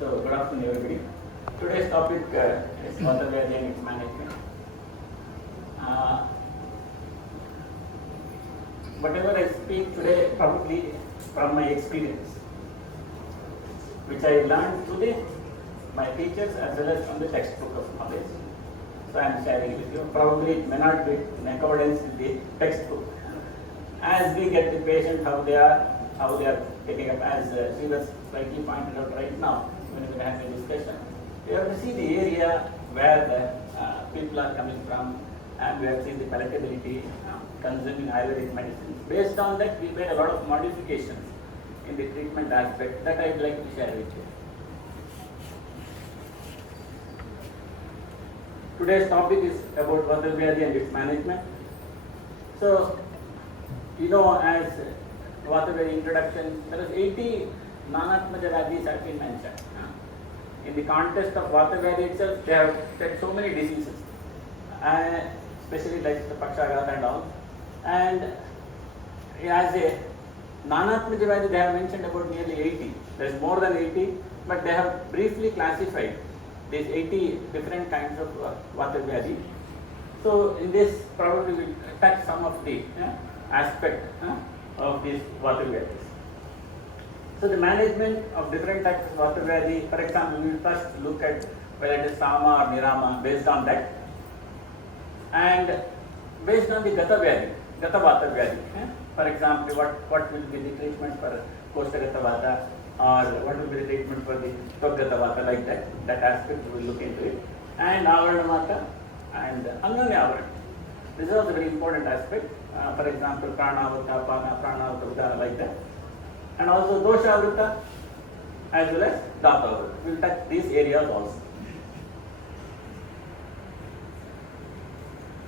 So, good afternoon everybody. Today's topic is Vata Vyadhi and its management. Whatever I speak today, probably from my experience, which I learned through my teachers as well as from the textbook of knowledge. So, I am sharing it with you. Probably it may not be in accordance with the textbook. As we get the patient, how they are taking up, as she was slightly pointed out right now when we have a discussion. We have to see the area where the people are coming from, and we have seen the palatability, consuming Ayurvedic medicines. Based on that, we made a lot of modifications in the treatment aspect that I would like to share with you. Today's topic is about Vata Vyadhi and its management. So, you know, as Vata Vyadhi introduction, there is 80 Nanatmaja Vyadhis have been mentioned. In the context of Vata Vyadhi itself, they have said so many diseases, especially like the Pakshagata and all. And as a Nanatmaja Vyadhi, they have mentioned about nearly 80. There is more than 80, but they have briefly classified these 80 different kinds of Vata Vyadhi. So, in this, probably we will touch some of the aspect of these Vata Vyadhis. So, the management of different types of Vata Vyadhi, for example, we will first look at whether it is Sama or Nirama based on that, and based on the Gata Vyadhi, Gata Vata Vyadhi. For example, what will be the treatment for Koshtagata Vata, or what will be the treatment for the Tvagata Vata, like that aspect we will look into it, and Avarana Vata and Anganya Avarana. This is also a very important aspect. For example, Pranavata, Pana, Pranavata, like that. And also Dosha Vrita as well as Dhata Vrita. We will touch these areas also.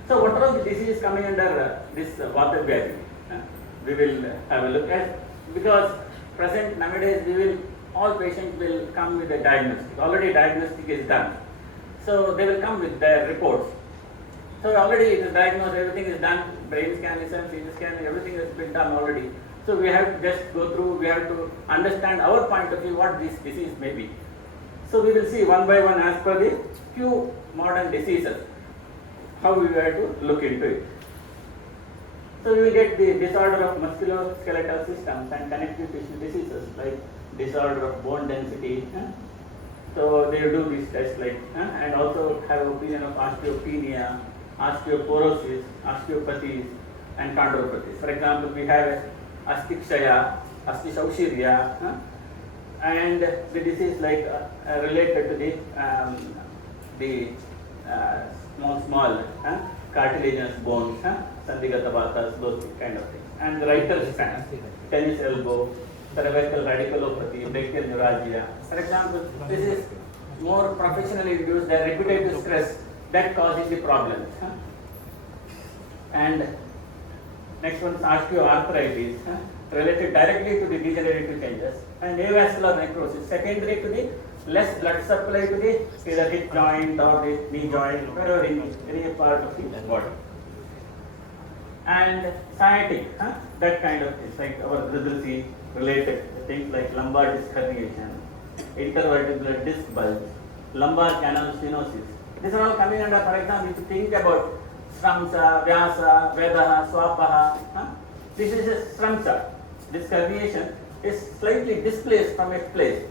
So, what are the diseases coming under this Vata Vyadhi? We will have a look at, because present nowadays all patients will come with a diagnostic. Already diagnostic is done. So, they will come with their reports. So, already it is diagnosed, everything is done, brain scan, CT scan, everything has been done already. So, we have to just go through, we have to understand our point of view what this disease may be. So, we will see one by one as per the few modern diseases, how we have to look into it. So, we will get the disorder of musculoskeletal systems and connective tissue diseases like disorder of bone density. So, they will do these tests like, and also have opinion of osteopenia, osteoporosis, osteopathies and chondropathies. For example, we have astikshaya, astishaushiria, and the disease like related to the small cartilaginous bones, Sandhigata Vatas, those kind of things. And the writer's cramp, tennis elbow, cervical radiculopathy, brachial neuralgia. For example, this is more professionally induced, the repetitive stress that causes the problems. And next one is osteoarthritis, related directly to the degenerative changes, and avascular necrosis, secondary to the less blood supply to the either hip joint or the knee joint, wherever in any part of the body. And sciatic, that kind of things, like our residency related things like lumbar disc herniation, intervertebral disc bulge, lumbar canal stenosis. These are all coming under, for example, if you think about Sramsa, Vyasa, Vedaha, Swapaha, this is a Sramsa. This herniation is slightly displaced from its place.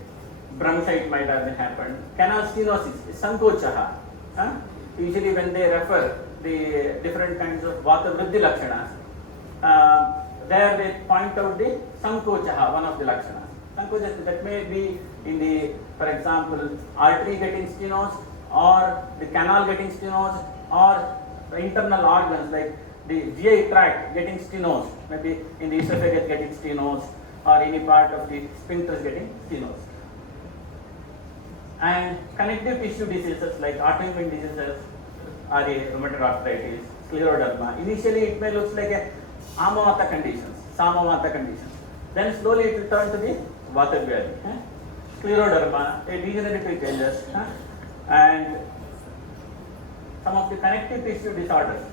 Bronchite might have happened. Canal stenosis is Sankochaha. Usually when they refer the different kinds of Vata Vriddhi Lakshanas, there they point out the Sankochaha, one of the Lakshanas. Sankocha, that may be in the, for example, artery getting stenosed, or the canal getting stenosed, or the internal organs like the GI tract getting stenosed, maybe in the esophagus getting stenosed, or any part of the sphincters getting stenosed. And connective tissue diseases like autoimmune diseases, RA, rheumatoid arthritis, scleroderma. Initially it may look like a Amavata conditions, Samavata conditions. Then slowly it will turn to the Vata Vyadhi. Scleroderma, a degenerative changes, and some of the connective tissue disorders.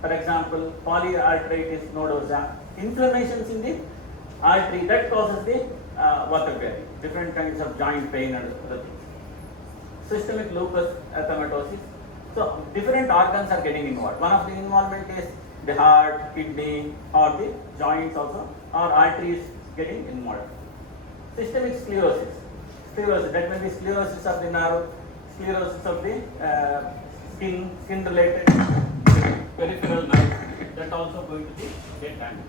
For example, polyarteritis nodosa, inflammations in the artery that causes the Vata Vyadhi, different kinds of joint pain and other things. Systemic lupus erythematosus. So different organs are getting involved. One of the involvement is the heart, kidney, or the joints also, or arteries getting involved. Systemic sclerosis. Sclerosis, that may be sclerosis of the nerve, sclerosis of the skin related peripheral nerve, that also going to be get damaged.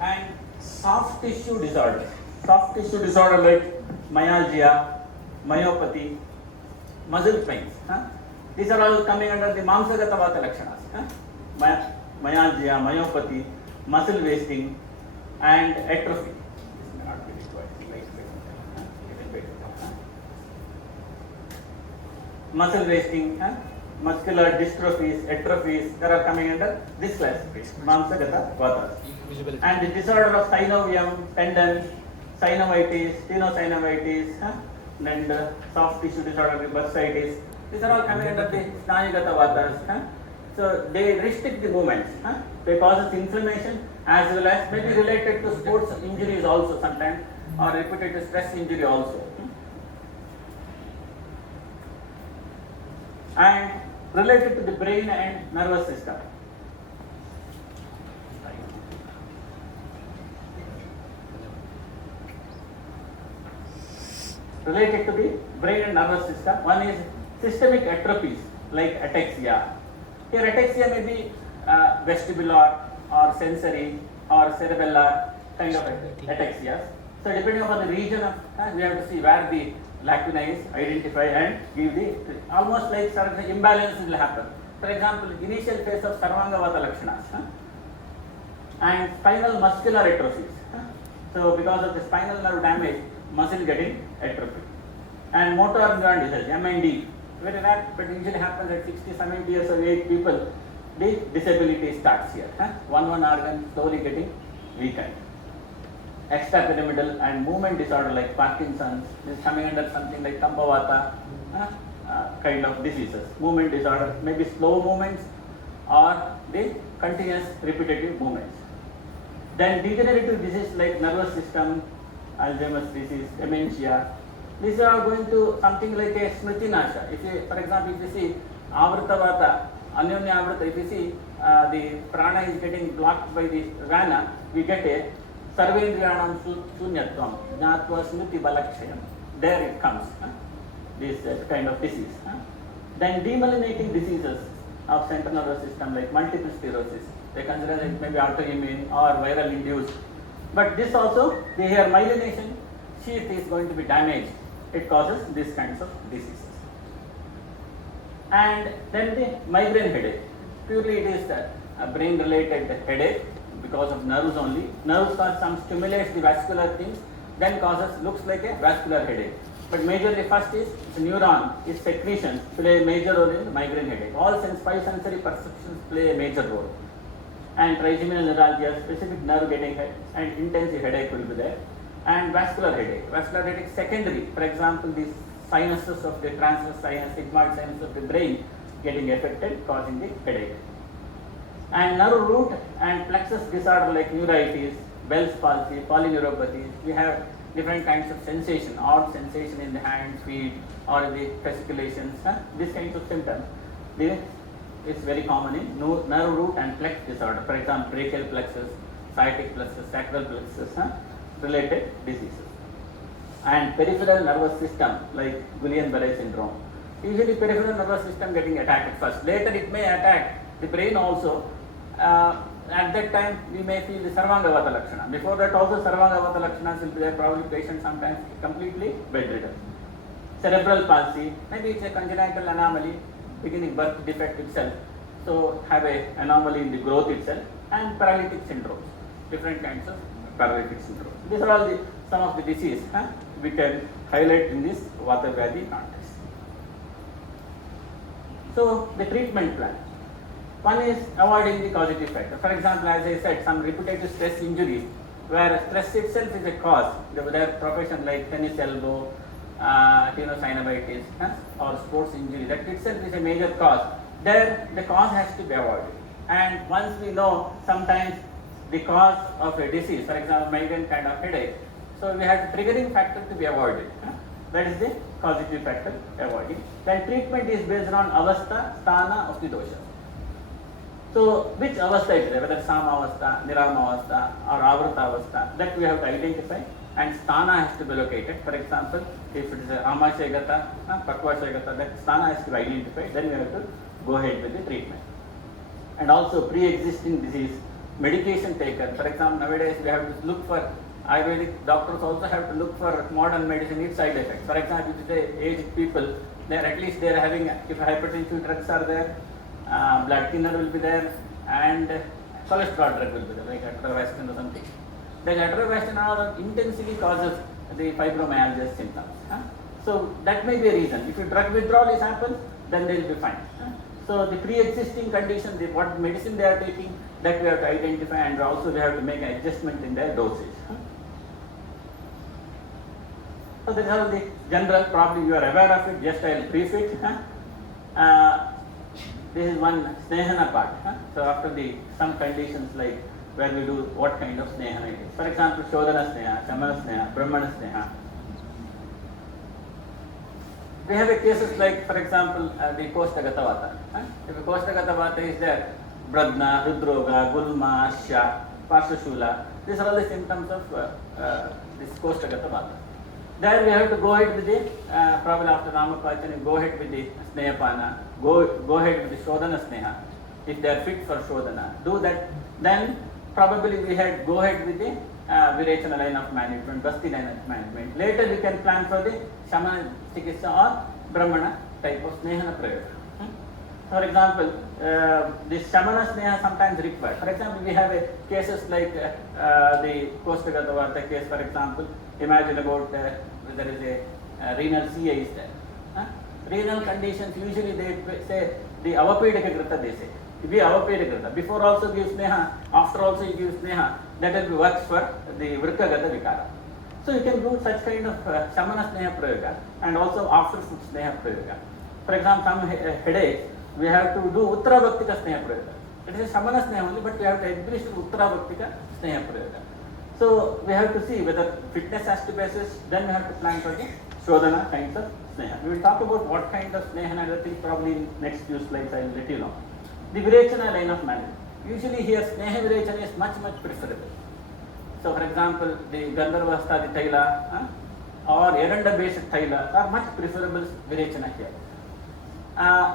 And soft tissue disorders. Soft tissue disorder like myalgia, myopathy, muscle pains. These are all coming under the Mamsagata Vata Lakshanas. Myalgia, myopathy, muscle wasting, and atrophy. This may not be required. Muscle wasting, muscular dystrophies, atrophies, that are coming under this classification, Mamsagata Vata. And the disorder of synovium, tendon, synovitis, tenosynovitis, and soft tissue disorder, bursitis, these are all coming under the Snayugata Vatas. So they restrict the movements. They cause inflammation as well as maybe related to sports injuries also sometimes, or repetitive stress injury also. And related to the brain and nervous system. Related to the brain and nervous system, one is systemic atrophies like ataxia. Here ataxia may be vestibular or sensory or cerebellar kind of ataxias. So depending upon the region of, we have to see where the lacuna is, identify and give the, almost like certain imbalance will happen. For example, initial phase of Sarvanga Vata Lakshanas and spinal muscular atrophies. So because of the spinal nerve damage, muscle getting atrophy. And motor neuron disease, MND, very rare, but usually happens at 60, 70 years of age people, the disability starts here. One organ slowly getting weakened. Extrapyramidal and movement disorder like Parkinson's, this is coming under something like Kambhavata kind of diseases. Movement disorder, maybe slow movements or the continuous repetitive movements. Then degenerative disease like nervous system, Alzheimer's disease, dementia. These are all going to something like a Smriti Nasha. If you, for example, if you see Avrita Vata, Anyonya Avrita, if you see the prana is getting blocked by the Vana, we get a Sarvendriyanam Shunyatvam, Jnatva Smriti Balakshayam. There it comes, this kind of disease. Then demyelinating diseases of central nervous system like multiple sclerosis. They consider it may be autoimmune or viral induced. But this also, the here myelination sheath is going to be damaged. It causes these kinds of diseases. And then the migraine headache. Purely it is a brain related headache because of nerves only. Nerves cause some stimulates the vascular things, then causes, looks like a vascular headache. But majorly first is neuron, its secretions play a major role in the migraine headache. All five sensory perceptions play a major role. And trigeminal neuralgia, specific nerve getting head and intensive headache will be there. And vascular headache. Vascular headache secondary, for example, the sinuses of the transverse sinus, sigmoid sinus of the brain getting affected, causing the headache. And nerve root and plexus disorder like neuritis, Bell's palsy, polyneuropathy. We have different kinds of sensation, odd sensation in the hands, feet, or in the fasciculations. These kinds of symptoms. It's very common in nerve root and plex disorder. For example, brachial plexus, sciatic plexus, sacral plexus, related diseases. And peripheral nervous system like Guillain-Barré syndrome. Usually peripheral nervous system getting attacked first. Later it may attack the brain also. At that time we may feel the Sarvanga Vata Lakshana. Before that also Sarvanga Vata Lakshanas will be there, probably patient sometimes completely bedridden. Cerebral palsy, maybe it's a congenital anomaly, beginning birth defect itself. So have a anomaly in the growth itself, and paralytic syndromes, different kinds of paralytic syndromes. These are all some of the disease we can highlight in this Vata Vyadhi context. So the treatment plan. One is avoiding the causative factor. For example, as I said, some repetitive stress injuries where stress itself is a cause. There are professions like tennis elbow, tenosynovitis, or sports injury. That itself is a major cause. There, the cause has to be avoided. And once we know sometimes the cause of a disease, for example, migraine kind of headache, So we have triggering factor to be avoided. That is the causative factor avoiding. Then treatment is based on avastha, sthana of the dosha. So which avastha it is, whether samavastha, niramavastha or avrata avastha, that we have to identify, and sthana has to be located. For example, if it is amashayagata, pakvashayagata, that sthana has to be identified, then we have to go ahead with the treatment. And also pre-existing disease, medication taken. For example, nowadays we have to look for Ayurvedic doctors also have to look for modern medicine, its side effects. For example, if they aged people, at least they are having, if hypertensive drugs are there, blood thinner will be there, and cholesterol drug will be there, like atropine or something. That atropine intensely causes the fibromyalgia symptoms. So that may be a reason. If your drug withdrawal is happens, then they will be fine. So the pre-existing condition, what medicine they are taking, that we have to identify, and also we have to make an adjustment in their dosage. So this is all the general, probably you are aware of it, just I will brief it. This is one snehana part. So after some conditions like where we do what kind of snehana it is. For example, shodhana sneha, shamana sneha, brahmana sneha. We have cases like, for example, the Koshtagata Vata. If the Koshtagata Vata is there, Bradna, Hridroga, Gulma, Asya, Parshashula, these are all the symptoms of this Koshtagata Vata. There we have to go ahead with the, probably after Ramapachana, go ahead with the Snehapana, go ahead with the Shodhana Sneha, if they are fit for Shodhana. Do that, then probably we had go ahead with the Virechana line of management, Basti line of management. Later we can plan for the Shamana, Chikitsa or Brahmana type of Snehana prayer. For example, this Shamana Sneha sometimes required. For example, we have cases like the Koshtagata Vata case, for example. Imagine about there is a renal CA is there. Renal conditions, usually they say the avapedika krita, they say. Be avapedika krita. Before also give sneha, after also you give sneha, that will be works for the vrikagata vikara. So you can do such kind of shamana sneha prayoga and also after sneha prayoga. For example, some headaches, we have to do uttara bhaktika sneha prayoga. It is a shamana sneha only, but we have to administer uttara bhaktika sneha prayoga. So we have to see whether fitness has to be assessed, then we have to plan for the Shodhana kinds of sneha. We will talk about what kind of sneha and other things probably in next few slides I will let you know. The Virechana line of management. Usually here sneha Virechana is much preferable. So for example, the Gandharvastha, the Taila or Eranda based Taila are much preferable Virechana here.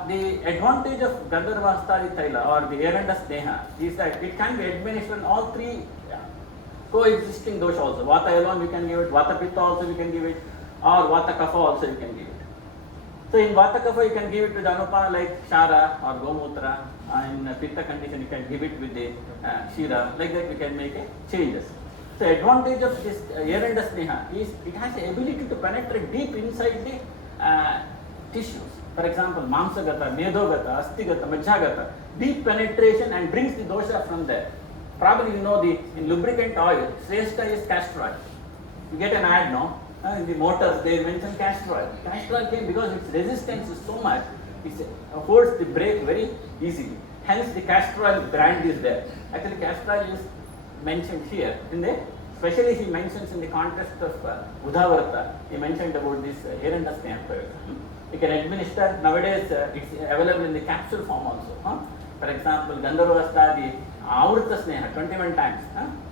The advantage of Gandharvastha, the Taila or the Eranda Sneha is that it can be administered in all three coexisting dosha also. Vata alone we can give it, Vata Pitta also we can give it, or Vata Kapha also you can give it. So in Vata Kapha you can give it with Anupana like Shara or Gomutra. In Pitta condition you can give it with the Shira. Like that we can make changes. So advantage of this Eranda Sneha is it has the ability to penetrate deep inside the tissues. For example, Mamsagata, Medogata, Astigata, Majjagata, deep penetration and brings the dosha from there. Probably you know in lubricant oil, Shrestha is castor oil. You get an ad now, in the motors they mention castor oil. Castor oil came because its resistance is so much, it holds the brake very easily. Hence the castor oil brand is there. Actually castor oil is mentioned here, especially he mentions in the context of Udhavarta, he mentioned about this Eranda Sneha prayoga. You can administer, nowadays it's available in the capsule form also. For example, Gandharvastha, the Avrita Sneha, 21 times,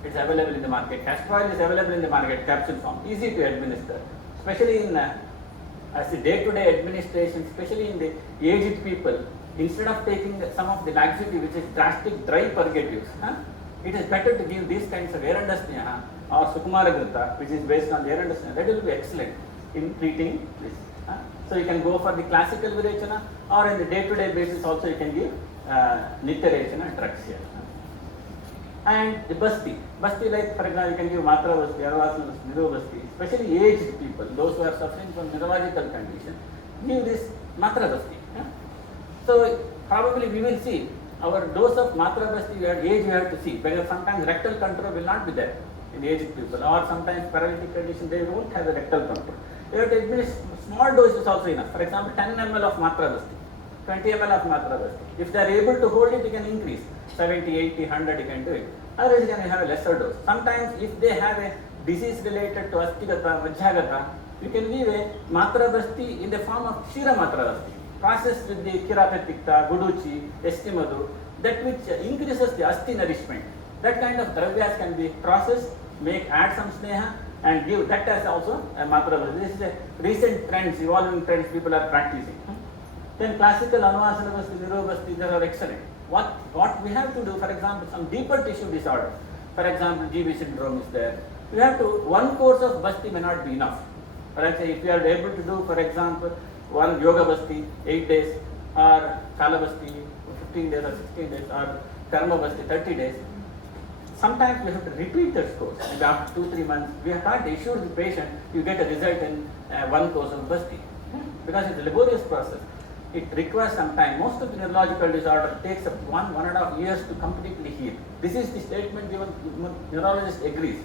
it's available in the market. Castor oil is available in the market, capsule form, easy to administer. Especially in as a day-to-day administration, especially in the aged people, instead of taking some of the laxity which is drastic dry purgatives, it is better to give these kinds of Eranda Sneha or Sukumara Grita, which is based on the Eranda Sneha. That will be excellent in treating this. So you can go for the classical Virechana, or in the day-to-day basis also you can give Nitya Rechana drugs here. And the Basti, like for example you can give Matra Basti, Arvasana Basti, Niro Basti, especially aged people, those who are suffering from neurological condition, give this Matra Basti. So probably we will see our dose of Matra Basti, age we have to see, because sometimes rectal control will not be there in aged people, or sometimes paralytic condition they won't have the rectal control. You have to administer small doses also enough. For example, 10 ml of Matra Basti, 20 ml of Matra Basti. If they are able to hold it, you can increase. 70, 80, 100 you can do it. Otherwise you can have a lesser dose. Sometimes if they have a disease related to Astigata, Vajjagata, you can give a Matra Basti in the form of Shira Matra Basti, processed with the Kirata Tikta, Guduchi, Estimadu, that which increases the Asti nourishment. That kind of dravyas can be processed, add some sneha and give. That as also a Matra Basti. This is a recent trends, evolving trends people are practicing. Then classical Anuvasana Basti, Niro Basti, they are excellent. What we have to do, for example, some deeper tissue disorder, for example, GB syndrome is there. You have to, one course of Basti may not be enough. For example, if you are able to do, for example, one Yoga Basti, 8 days, or Kala Basti, 15 days or 16 days, or Karma Basti, 30 days, sometimes we have to repeat that course. Maybe after 2-3 months, we can't assure the patient you get a result in one course of Basti. Because it's a laborious process. It requires some time. Most of the neurological disorder takes up 1.5 years to completely heal. This is the statement given, neurologist agrees.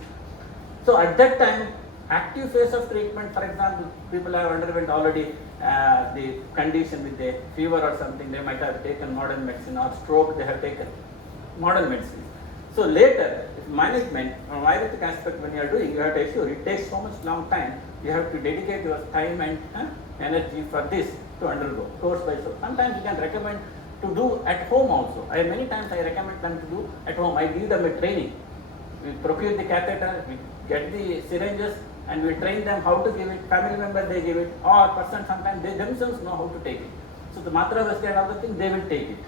So at that time, active phase of treatment, for example, people have underwent already the condition with a fever or something, they might have taken modern medicine, or stroke, they have taken modern medicine. So later, if management, from ayurvedic aspect when you are doing, you have to assure it takes so much long time, you have to dedicate your time and energy for this to undergo course by course. Sometimes you can recommend to do at home also. Many times I recommend them to do at home. I give them a training. We procure the catheter, we get the syringes, and we train them how to give it. Family member they give it, or person sometimes they themselves know how to take it. So the Matra Basti and other things they will take it.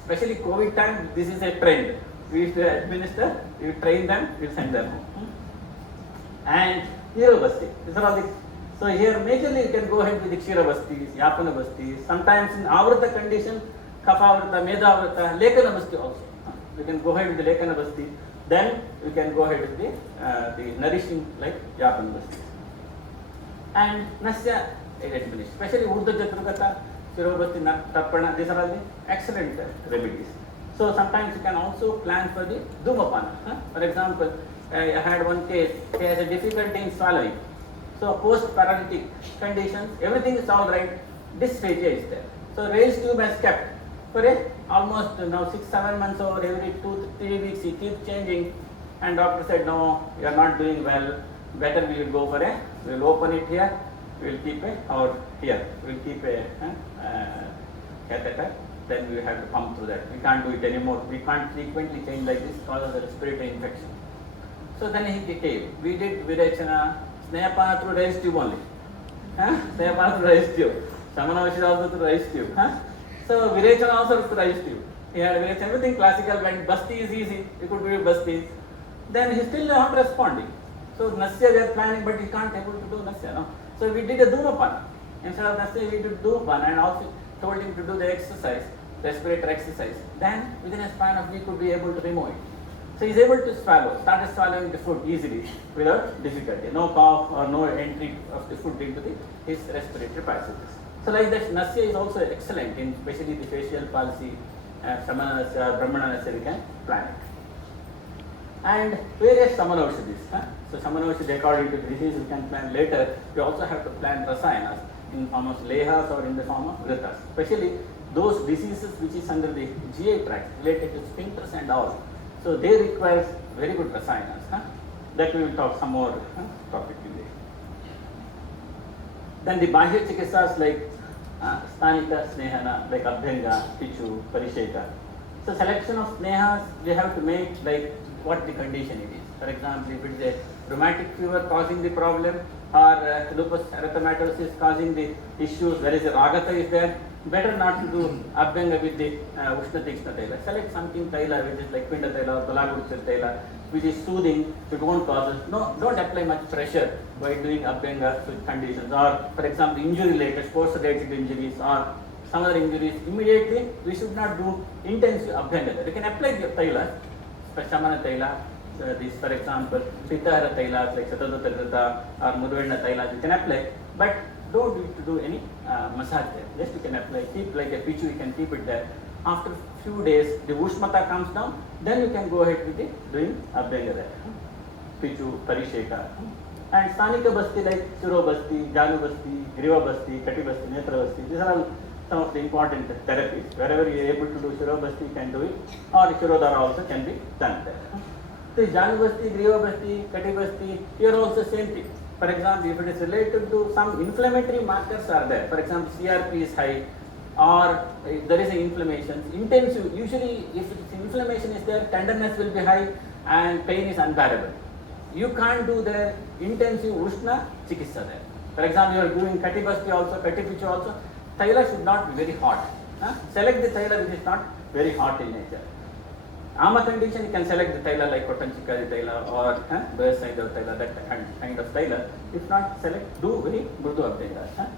Especially COVID time, this is a trend. We administer, we train them, we send them home. And Hero Basti. These are all the. So here majorly you can go ahead with the Kshira Basti, Yapana Basti. Sometimes in Avrata condition, Kapha Avrata, Meda Avrata, Lekana Basti also. You can go ahead with the Lekana Basti. Then you can go ahead with the nourishing like Yapana Basti. And Nasya administration, especially Urdha Chaturgata, Shiro Basti, Tarpana, these are all the excellent remedies. So sometimes you can also plan for the Dhumapana. For example, I had one case, he has a difficulty in swallowing. So post-paralytic conditions, everything is all right, dysphagia is there. So raised tube has kept for almost now 6-7 months or every 2-3 weeks he keeps changing, and doctor said no, you are not doing well, better we will go for we will open it here, we will keep or here, we will keep a catheter, then we have to pump through that. We can't do it anymore, we can't frequently change like this causes a respiratory infection. So then he came, we did Virechana, Snehapana through raised tube only. Snehapana through raised tube. Samanavashi is also through raised tube. So Virechana also through raised tube. He had Virechana, everything classical, when Basti is easy, he could do Basti. Then he still not responding. So Nasya we are planning, but he can't able to do Nasya. No? So we did a Dhumapana. Instead of Nasya, we did Dhumapana and also told him to do the exercise, respiratory exercise. Then within a span of week could be able to remove it. So he is able to swallow, started swallowing the food easily without difficulty. No cough or no entry of the food into his respiratory passages. So like that, Nasya is also excellent in especially the facial palsy, Samana Nasya, Brahmana Nasya, we can plan it. And various Samanaushadis. So Samanaushadis according to the disease we can plan later. We also have to plan Rasayanas in form of Lehas or in the form of Vritas. Especially those diseases which is under the GI tract related to sphincters and all. So they require very good rasayanas. That we will talk some more topic in there. Then the Bahya Chikitsas like Stanika, Snehana, like Abhyanga, Pichu, Parisheka. So selection of Snehas we have to make like what the condition it is. For example, if it is a rheumatic fever causing the problem, or lupus erythematosus causing the issues, whereas the Ragata is there, better not to do Abhyanga with the Ushna Tikshna Taila. Select something Taila which is like Pinda Taila or Balagurchar Taila, which is soothing, it won't cause us. No, don't apply much pressure by doing Abhyanga with conditions. Or for example, injury related, sports related injuries or some other injuries, immediately we should not do intensive Abhyanga. We can apply the Taila, Shamana Taila, this for example, Pitahara Tailas like Satadata Grata or Mudvedna Tailas, you can apply, but don't need to do any massage there. Just you can apply, keep like a pichu, you can keep it there. After few days, the Ushmata comes down, then you can go ahead with doing Abhyanga there. Pichu, Parisheka. And Stanika Basti like Shiro Basti, Janu Basti, Griva Basti, Kati Basti, Netra Basti. These are all some of the important therapies. Wherever you are able to do Shiro Basti, you can do it. Or Shirodhara also can be done there. The Janubasti, Grivabasti, Katibasti, here also same thing. For example, if it is related to some inflammatory markers are there, for example, CRP is high, or there is an inflammation, intensive, usually if inflammation is there, tenderness will be high and pain is unbearable. You can't do the intensive Ushna Chikitsa there. For example, you are doing Katibasti also, Katipichu also, thaila should not be very hot. Select the thaila which is not very hot in nature. Ama condition, you can select the thaila like Kotanchika thaila or Bear side of thaila, that kind of thaila. If not, select, do very Mrudu Abdinda.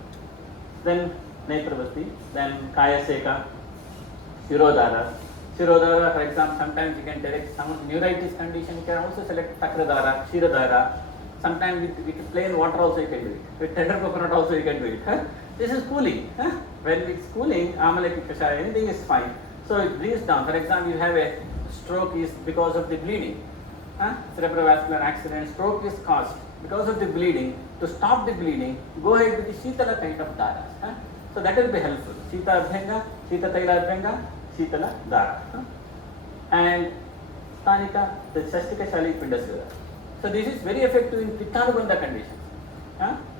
Then Nepravasti, then Kaya Seka, Shirodhara. Shirodhara, for example, sometimes you can select some neuritis condition, you can also select Takradhara, Shirodhara. Sometimes with plain water also you can do it. With tender coconut also you can do it. This is cooling. When it's cooling, Amaleki Kashaya, anything is fine. So it brings down. For example, you have a stroke is because of the bleeding. Cerebrovascular accident, stroke is caused because of the bleeding. To stop the bleeding, go ahead with the Shitala kind of dharas. So that will be helpful. Shita Abhyanga, Shita Taila Abhyanga, Shitala Dhara. And Stanika, the Shastika Shali Pindasura. So this is very effective in Pittanubandha conditions.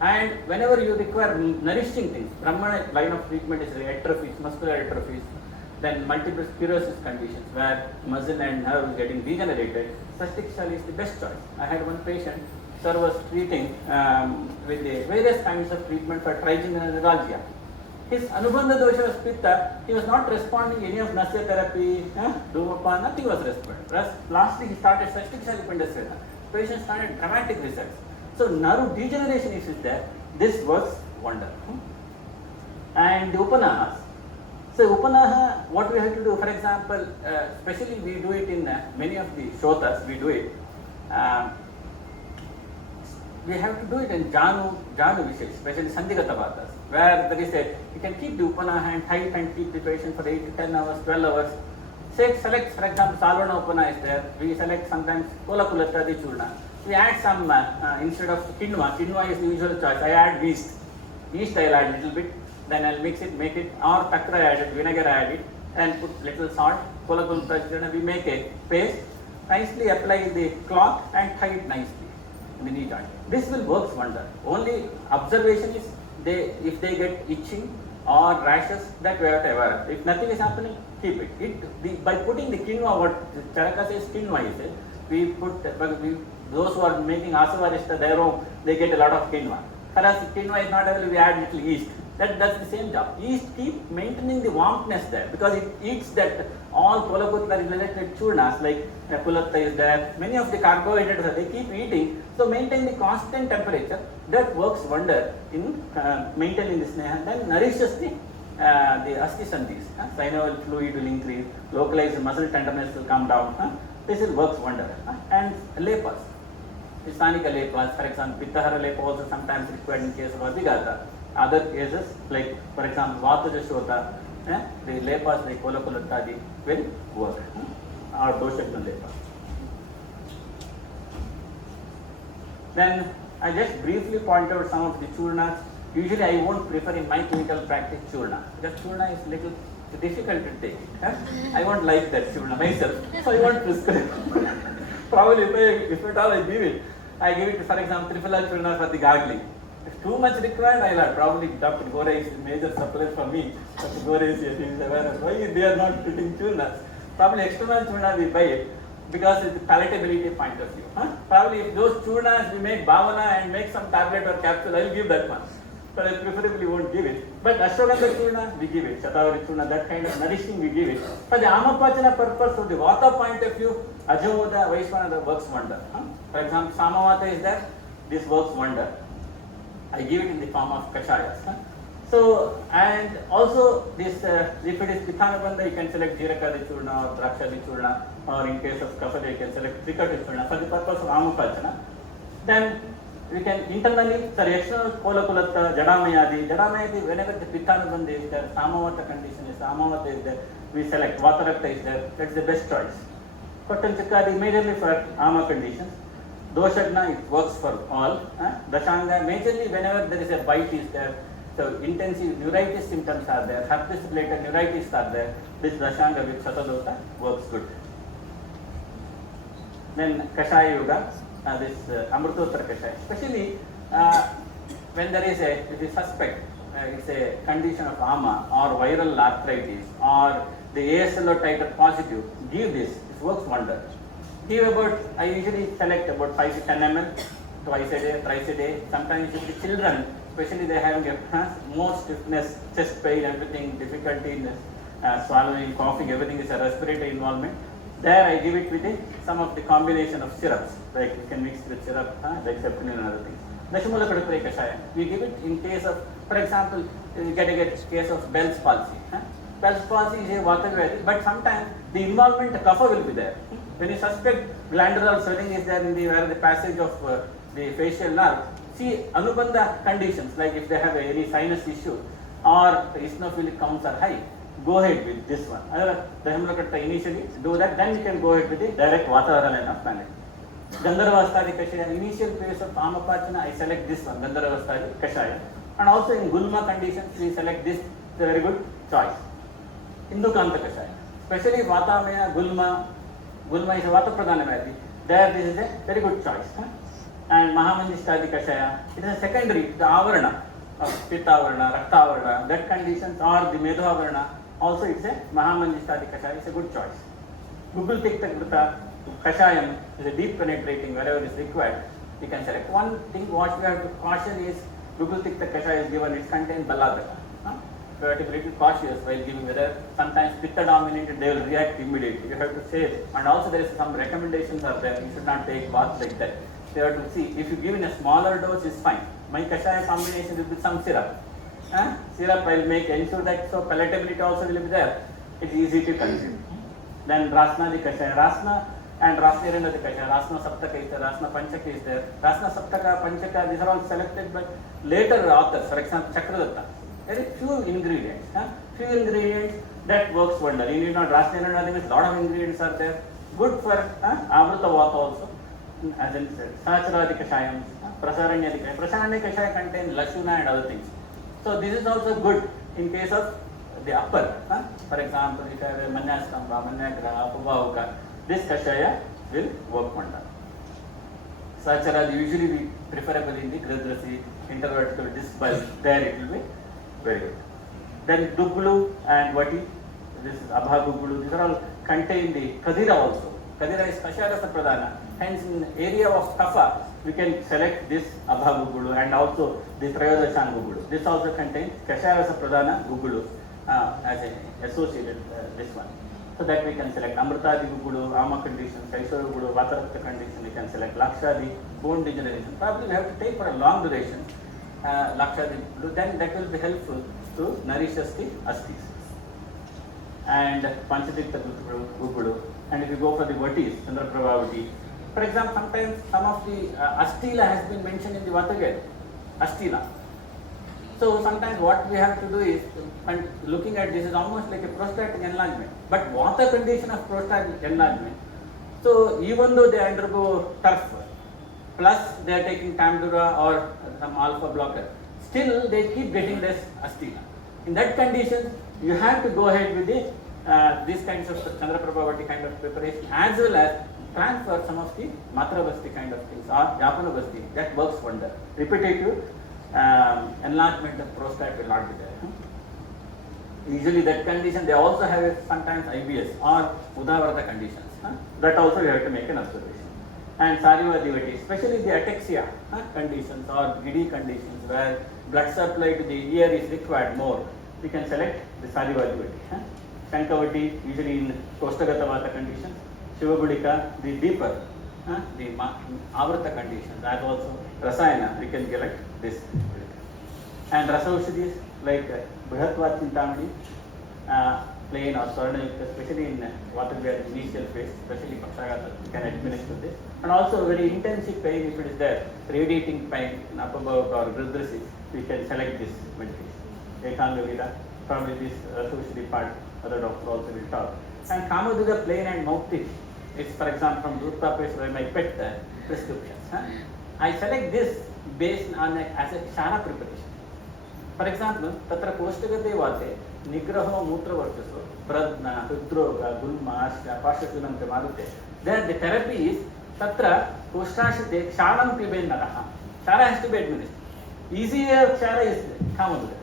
And whenever you require nourishing things, Brahmana line of treatment is atrophies, muscular atrophies, then multiple sclerosis conditions where muscle and nerve is getting degenerated, Shastikshali is the best choice. I had one patient, sir was treating with the various kinds of treatment for trigeminal neuralgia. His Anubandha dosha was Pitta, he was not responding any of Nasya therapy, Dhumapa, nothing was responding. Lastly, he started Shastikshali Pindasena. Patient started dramatic results. So nerve degeneration is there, this works wonder. And the Upanahas. So Upanaha, what we have to do, for example, especially we do it in many of the shotas, we do it. We have to do it in Janu Vishesh, especially Sandhigata Vatas, where there is a, you can keep the Upanaha and tight and keep the patient for 8 to 10 hours, 12 hours. Say, select, for example, Salvana Upana is there, we select sometimes Kola Kulattadi Churna. We add some, instead of quinoa is the usual choice, I add yeast. Yeast I'll add a little bit, then I'll mix it, make it, or takra I add it, vinegar I add it, and put little salt, Kola Kulattadi, we make a paste, nicely apply the cloth and tie it nicely in the knee joint. This will work wonder. Only observation is, if they get itching or rashes, that we have to aware of. If nothing is happening, keep it. By putting the quinoa, what Charaka says quinoa is it, we put, those who are making asavarishta, they get a lot of quinoa. For us, quinoa is not available, we add little yeast. That's the same job. Yeast keep maintaining the warmness there because it eats that all Kolakutla related churnas like Kulatta is there. Many of the carbohydrates they keep eating. So maintain the constant temperature. That works wonder in maintaining the sneha. Then nourishes the asti sandhis. Synovial fluid will increase. Localized muscle tenderness will come down. This will works wonder. And lepas. Stanika lepas, for example, Pittahara lepa also sometimes required in case of Abhigata. Other cases, like for example, Vata Vyadhi, the lepas like Kola Kulattadi will work, or Doshakna lepa. Then I just briefly point out some of the churnas. Usually I won't prefer in my clinical practice churna, because churna is little difficult to take it. I won't like that churna myself, so I won't prescribe. Probably if at all I give it, for example, Triphala churna for the gargling. If too much required, I'll probably Dr. Gore is a major supplier for me. Dr. Gore is aware of why they are not putting churnas. Probably external churna we buy it because it's the palatability point of view. Probably if those churnas we make bhavana and make some tablet or capsule, I'll give that one. But I preferably won't give it. But Ashwagandha churna, we give it. Shatavari churna, that kind of nourishing we give it. For the Amapachana purpose, from the Vata point of view, Ajamoda, Vaishwana works wonder. For example, Samavata is there, this works wonder. I give it in the form of kashayas. So, and also this, if it is Pithanabandha, you can select Jirakadi churna or Drakshadi churna, or in case of Kapha, you can select Trikati churna for the purpose of Amapachana. Then we can internally, external Kola Kulatta, Jadamayadi, whenever the Pithanabandha is there, Samavata condition is, Samavata is there, we select Vatarakta is there, that's the best choice. Kotanchakadi majorly for Ama conditions. Doshagna, it works for all. Dashanga, majorly whenever there is a bite is there, so intensive neuritis symptoms are there, herpes related neuritis are there, this Dashanga with Satadota works good. Then Kashaya Yoga, this Amritottara Kashaya. Especially when there is a suspect, it's a condition of ama or viral arthritis or the ASLO titer positive, give this, it works wonder. Give about, I usually select about 5 to 10 ml, twice a day, thrice a day. Sometimes if the children, especially they having a more stiffness, chest pain, everything, difficulty in swallowing, coughing, everything is a respiratory involvement. There I give it with some of the combination of syrups, like you can mix with syrup, like Septinin and other things. Dashmula Kadupre Kashaya, we give it in case of, for example, you get a case of Bell's palsy. Bell's palsy is a Vata Vyadhi, but sometimes the involvement, the kapha will be there. When you suspect glandular swelling is there in the, where the passage of the facial nerve, see anubandha conditions, like if they have any sinus issue or eosinophilic counts are high, go ahead with this one. Initially do that, then you can go ahead with the direct Vatavyadhi of planet. Gandharvastadi Kashaya, initial phase of Amapachana, I select this one, Gandharvastadi Kashaya. And also in Gulma conditions, we select this, it's a very good choice. Indukanta Kashaya, especially Vatamaya, Gulma is a Vata Pradhana Vyadhi. There this is a very good choice. And Mahamanjishtadi Kashaya, it is a secondary, the Avarana of Pitta Avarana, Rakta Avarana, that conditions, or the Medha Avarana, also it's a Mahamanjishtadi Kashaya, it's a good choice. Google Tikta Krita Kashayam is a deep penetrating wherever is required. You can select. One thing what we have to caution is Google Tikta Kashaya is given, it contains Baladaka. You have to be little cautious while giving, whether sometimes Pitta dominated, they will react immediately. You have to say, and also there is some recommendations are there, you should not take bath like that. So you have to see, if you give in a smaller dose is fine. My Kashaya combination is with some syrup. Syrup I will make, ensure that so palatability also will be there. It's easy to consume. Then Rasna the Kashaya, Rasna and Rasniranda the Kashaya, Rasna Saptaka is there, Rasna Panchaka is there. Rasna Saptaka, Panchaka, these are all selected by later authors, for example Chakradatta. Very few ingredients, few ingredients that works wonder. You need not Rasniranda, there is lot of ingredients are there. Good for Amrita Vata also. As in Sahasradi Kashayam, Prasaranya Kashaya. Prasaranya Kashaya contains Lashuna and other things. So this is also good in case of the upper. For example, if I have a Manyastamba, Manyagra, Upavahuka, this Kashaya will work wonder. Sahasradi usually we preferable in the Gradrasi, intervertical disc bulge, there it will be very good. Then Dublu and Vati, this is Abha Dublu, these are all contain the Kadira also. Kadira is Kasharasa Pradhana. Hence, in the area of Kapha, we can select this Abha Gugulu and also the Trayodashan Gugulu. This also contains Kasharasa Pradhana Gugulu as an associated this one. So that we can select Amritadi Gugulu, Ama conditions, Kaishara Gugulu, Vatarakta condition, we can select Lakshadi, bone degeneration. Probably we have to take for a long duration Lakshadi Gugulu, then that will be helpful to nourish us the astis. And Panchadikta Gugulu. And if you go for the Vatis, Chandra Prabhavati, for example, sometimes some of the Astila has been mentioned in the Vatavyadhi, Astila. So sometimes what we have to do is, and looking at this is almost like a prostatic enlargement, but Vata condition of prostatic enlargement. So even though they undergo turf, plus they are taking Tamdura or some alpha blocker, still they keep getting this Astila. In that condition, you have to go ahead with the these kinds of Chandra Prabhavati kind of preparation, as well as transfer some of the Matra Basti kind of things or Japana Basti, that works wonder. Repetitive enlargement of prostate will not be there. Usually that condition, they also have sometimes IBS or Udavarta conditions. That also we have to make an observation. And Sarivadivati, especially the ataxia conditions or giddy conditions where blood supply to the ear is required more, we can select the Sarivadivati. Shankavati, usually in Kostagata Vata conditions. Shivagudika, the deeper, the Avrata conditions, that also Rasayana, we can select this. And Rasaushadis like Brihatvat Chintamani, plain or Swarnayukta, especially in Vatavyadhi initial phase, especially Pakshagata, we can administer this. And also very intensive pain, if it is there, radiating pain in upper bowel or Rudrasi, we can select this medication. Ekangavira, probably this Rasaushadi part, other doctor also will talk. And Kamaduga plain and mouth tip. It's for example from Durta Paste by my pet prescriptions. I select this based on as a Shana preparation. For example, Tatra Koshtagate Vate, Nigraho Mutra Vartaso, Pradna, Hudroga, Gulma, Pashatulam Marute. There the therapy is Tatra Kushashite Ksharam Piben Naraha. Shara has to be administered. Easier Shara is Kamadura.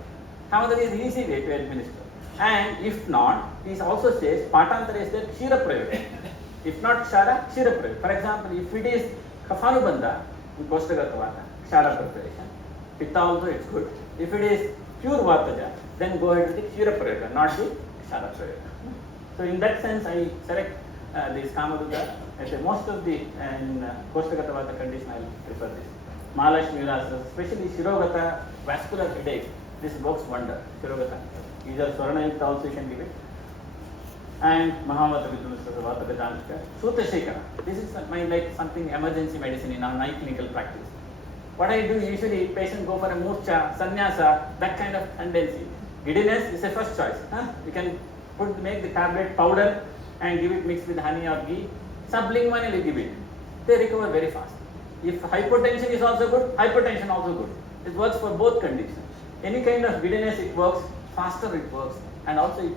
Kamadura is easy way to administer. And if not, he also says Patantara is there Kshira Prayoga. If not Shara, Kshira Prayoga. For example, if it is Kafanubandha, Kostagata Vata, Shara preparation, Pitta also it's good. If it is pure Vataja, then go ahead with the Kshira Prayoga, not the Shara Prayoga. So in that sense, I select this Kamaduga. As most of the Kostagata Vata condition, I will prefer this. Mahalakshmi Vilasas, especially Shirogata vascular headache, this works wonder. Shirogata. Either Swarnayukta also you can give it. And Mahavata Vidunasasa Vata Vedanta. Sutta Shekara. This is my like something emergency medicine in our night clinical practice. What I do usually, patient go for a murcha, sannyasa, that kind of tendency. Giddiness is a first choice. You can make the tablet powder and give it mixed with honey or ghee. Sublingually give it. They recover very fast. If hypertension is also good, hypertension also good. It works for both conditions. Any kind of giddiness it works, faster it works, and also it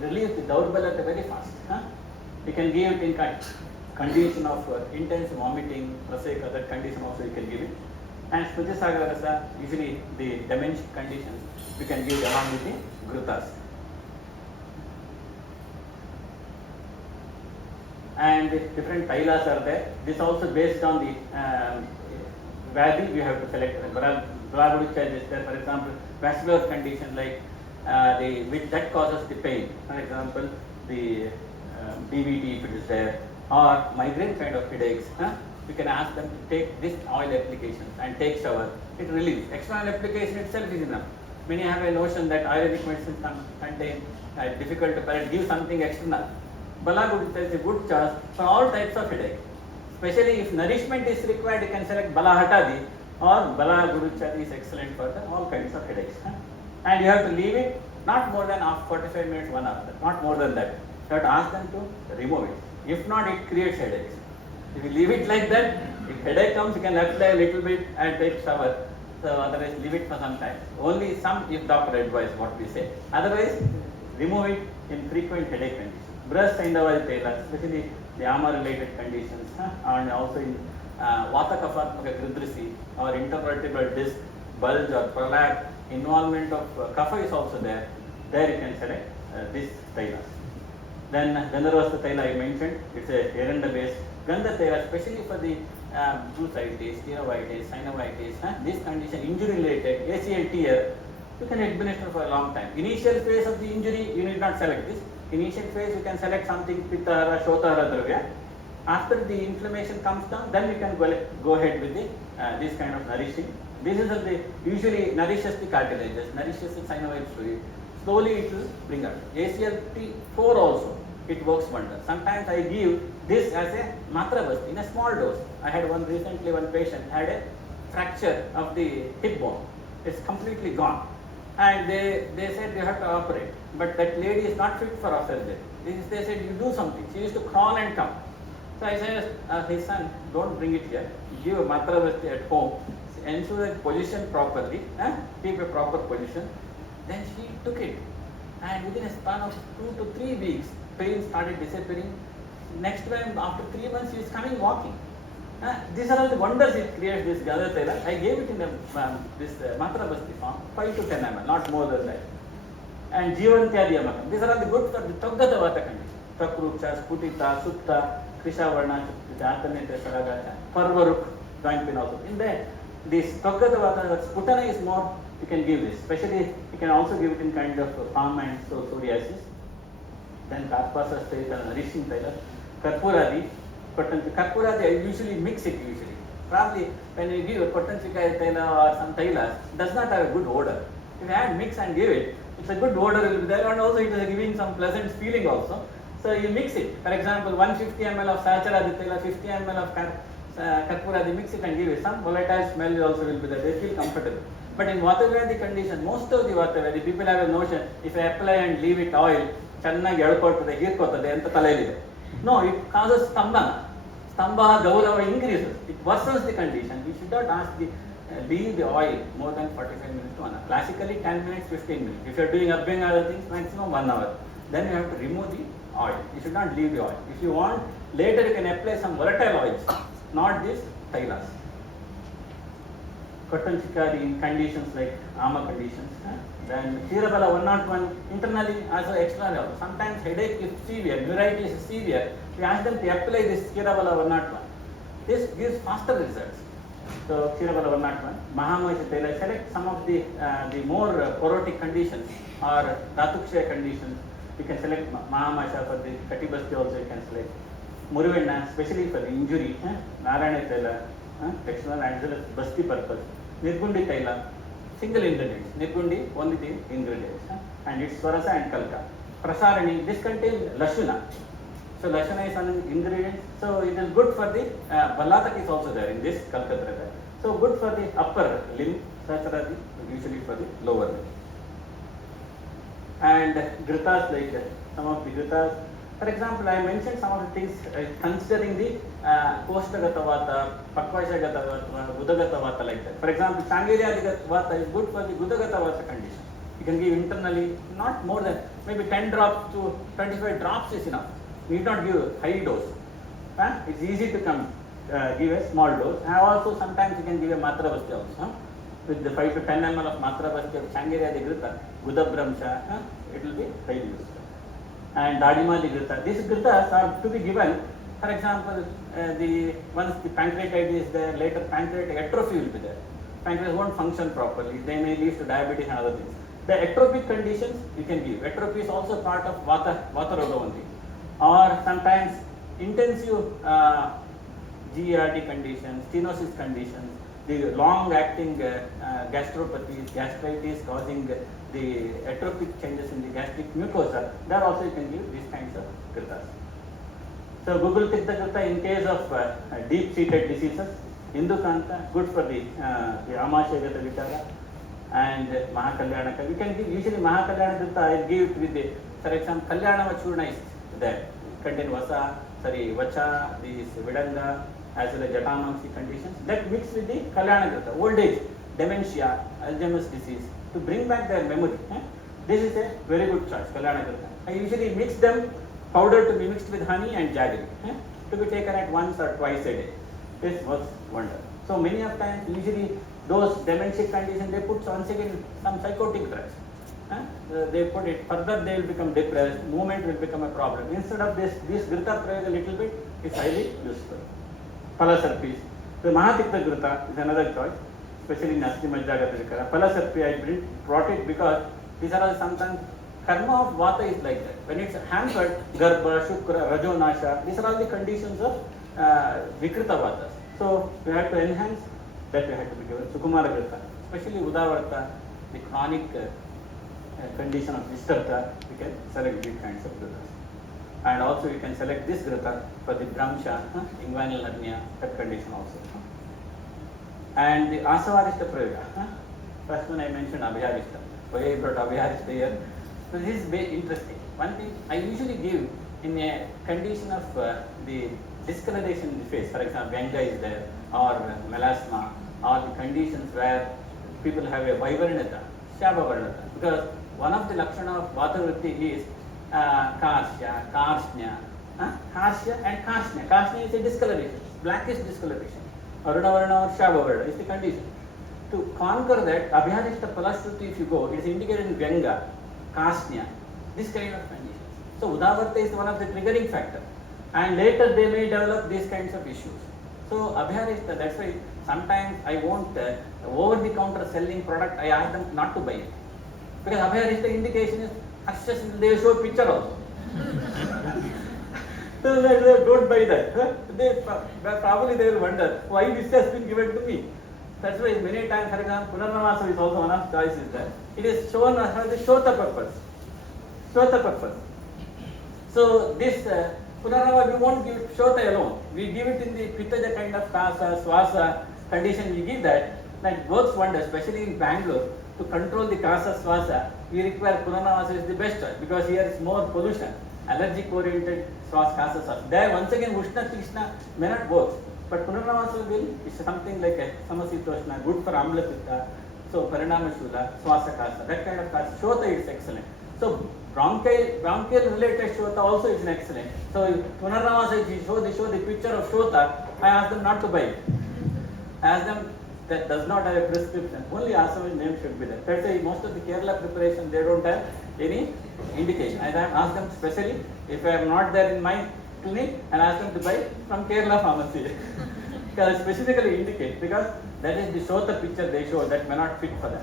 relieves the Daurbala very fast. You can give it in condition of intense vomiting, praseka, that condition also you can give it. And Shruti Sagarasa, usually the dementia conditions, you can give along with the Grutas. And different tailas are there. This also based on the Vyadhi, we have to select. Balaguducha is there, for example, vascular condition like which that causes the pain. For example, the DVT if it is there, or migraine kind of headaches. You can ask them to take this oil application and take shower. It relieves. External application itself is enough. Many have a notion that Ayurvedic medicine contain difficult to palate, give something external. Balaguducha is a good choice for all types of headache. Especially if nourishment is required, you can select Balahatadi or Balaguducha is excellent for all kinds of headaches. And you have to leave it not more than 45 minutes, 1 hour, not more than that. You have to ask them to remove it. If not, it creates headaches. If you leave it like that, if headache comes, you can apply a little bit and take shower. So otherwise, leave it for some time. Only some if doctor advise what we say. Otherwise, remove it in frequent headache conditions. Breast Saindava Tela, especially the ama-related conditions, and also in Vata Kaphatmaka Gridrisi or intervertebral disc, bulge or prolapse, involvement of kapha is also there. There you can select this Tailas. Then Gandharvasta Taila I mentioned, it's a Eranda based. Gandha Taila, especially for the brucitis, steroiditis, synovitis, this condition, injury related, ACL tear, you can administer for a long time. Initial phase of the injury, you need not select this. Initial phase, you can select something Pittahara, Shotahara Dravya. After the inflammation comes down, then you can go ahead with the, this kind of nourishing. This is the usually nourishes the cartilages, nourishes the synovial fluid. Slowly it will bring up. ACLT4 also, it works wonders. Sometimes I give this as a matra basti in a small dose. I had one patient had a fracture of the hip bone. It's completely gone. And they said you have to operate. But that lady is not fit for surgery. They said you do something. She used to crawl and come. So I said, his son, don't bring it here. Give a matra basti at home. Ensure that position properly. Keep a proper position. Then she took it. And within a span of 2 to 3 weeks, pain started disappearing. Next time, after 3 months, she is coming walking. These are all the wonders it creates, this Gandha Taila. I gave it in this Matra Basti form, 5 to 10 ml, not more than that. And Jivantyadi Amakam. These are all the good for the Toggata Vata condition. Takrucha, Sputita, Sutta, Krishavarna, Jatanete, Saragacha, Parvaruk, joint pain also. In there, this Toggata Vata, Sputana is more, you can give this. Especially, you can also give it in kind of palm and psoriasis. Then Karpasa Taila, Nourishing Taila, Karpuradi. Karpuradi, I usually mix it usually. Probably when you give a Kotanchika Taila or some Tailas, does not have a good odor. If you add mix and give it, it's a good odor will be there, and also it is giving some pleasant feeling also. So you mix it. For example, 150 ml of Sachara Taila, 50 ml of Karpuradi, mix it and give it. Some volatile smell also will be there. They feel comfortable. But in Vatavyadhi condition, most of the Vatavyadhi, people have a notion, if I apply and leave it oil, ಚೆನ್ನಾಗಿ ಎಳ್ಕೊಳ್ತದೆ ಹೀರ್ಕೊಳ್ತದೆ ಅಂತ ತಲೆಯಲ್ಲಿದೆ. No, it causes stambhana. Stambha gaurava increases. It worsens the condition. We should not ask leave the oil more than 45 minutes to 1 hour. Classically 10 minutes, 15 minutes. If you are doing Abhyanga other things, maximum 1 hour. Then you have to remove the oil. You should not leave the oil. If you want Later you can apply some volatile oils, not these tailas. Cotton chikari in conditions like ama conditions. Then Ksheerabala 101 internally also external. Sometimes headache is severe, neuritis is severe. We ask them to apply this Ksheerabala 101. This gives faster results. So Ksheerabala 101, Mahamahisha Taila, select some of the more porotic conditions or Dhatukshay conditions. You can select Mahamahisha for the Katibasti also you can select. Muruvenna, especially for the injury, Narayana Taila, external and as well as Basti purpose. Nirgundi Taila, single ingredients. Nirgundi, only the ingredients. And it's Swarasa and Kalka. Prasarani, this contains Lashuna. So Lashana is an ingredient. So it is good for the Ballatak is also there in this Kalkatra. So good for the upper limb, Sachara usually for the lower limb. And Gritas like some of the Gritas. For example, I mentioned some of the things considering the Koshtagata Vata, Pakvashagata Vata, Gudagata Vata like that. For example, Changiryadika Vata is good for the Gudagata Vata condition. You can give internally not more than maybe 10 drops to 25 drops is enough. You need not give high dose. It's easy to give a small dose. And also sometimes you can give a Matravasti also. With the 5 to 10 ml of Matravasti of Changiryadigrita, Gudabramsha, it will be highly useful. And Dadima Grita. These Gritas are to be given, for example, once the pancreatitis is there, later pancreatic atrophy will be there. Pancreas won't function properly. They may lead to diabetes and other things. The atropic conditions you can give. Atrophy is also part of Vata Roga only. Or sometimes intensive GERD conditions, stenosis conditions, the long-acting gastropathies, gastritis causing the atropic changes in the gastric mucosa, there also you can give these kinds of Gritas. So Google Tikta Grita in case of deep-seated diseases, Indukanta, good for the Amashagata Vichara and Mahakalyanaka. We can give, usually Mahakalyana Grita, I give it with the, for example, Kalyana Vachurna is there. Contain Vacha, this Vidanga, as well as Jatamansi conditions. That mix with the Kalyana Grita, old age, dementia, Alzheimer's disease, to bring back their memory. This is a very good choice, Kalyana Grita. I usually mix them, powder to be mixed with honey and jaggery, to be taken at once or twice a day. This works wonder. So many of times, usually those dementia conditions, they put once again some psychotic drugs. They put it further, they will become depressed, movement will become a problem. Instead of this Grita prayer a little bit is highly useful. Palasarpis. The Mahatikta Grita is another choice, especially in Asti Majjagata Vikara. Palasarpi, I brought it because these are all sometimes karma of Vata is like that. When it's hampered, Garbha, Shukra, Rajonasha, these are all the conditions of Vikrita Vatas. So we have to enhance that, we have to be given. Sukumara Grita, especially Udavarta, the chronic condition of Vistarta, we can select these kinds of Gritas. And also you can select this Grita for the Bramsha, inguinal hernia, that condition also. And the Asavarishta Prayoga. First one I mentioned Abhyarishta. Why I brought Abhyarishta here? So this is very interesting. One thing I usually give in a condition of the discoloration in the face, for example, Vyanga is there, or melasma, or the conditions where people have a Vaivarnata, Shabhavarnata. Because one of the Lakshana of Vatavyadhi is Karsya, Karshnya, Karsya and Karshnya. Karshnya is a discoloration, blackish discoloration. Arunavarna or Shabhavarna is the condition. To conquer that, Abhyarishta Palashruti, if you go, it is indicated in Vyanga, Karshnya, this kind of conditions. So Udavarta is one of the triggering factor. And later they may develop these kinds of issues. So Abhyarishta, that's why sometimes I won't, over the counter selling product, I ask them not to buy it. Because Abhyarishta indication is, they show picture also. So they don't buy that. Probably they will wonder why this has been given to me. That's why many times, for example, Punarnavasa is also one of choices there. It is shown as a Shota purpose. Shota purpose. So this Punarnava, we won't give Shota alone. We give it in the Pittaja kind of Kasa, Swasa condition, we give that. That works wonders, especially in Bangalore. To control the Kasa, Swasa, we require Punarnavasa is the best choice because here is more pollution. Allergic oriented Swasa, Kasa, Swasa. There once again Ushna Krishna may not work. But Punarnavasa will is something like a Samasitoshna, good for Amla Pitta, so Parinama Shula, Swasa Kasa, that kind of Kasa. Shota is excellent. So bronchial related Shota also is an excellent. So Punarnamasa, if you show the picture of Shota, I ask them not to buy it. I ask them that does not have a prescription. Only Assamese name should be there. That's why most of the Kerala preparation, they don't have any indication. I ask them specially, if I am not there in my clinic, and ask them to buy from Kerala pharmacy. Because specifically indicate, because that is the Shota picture they show that may not fit for that.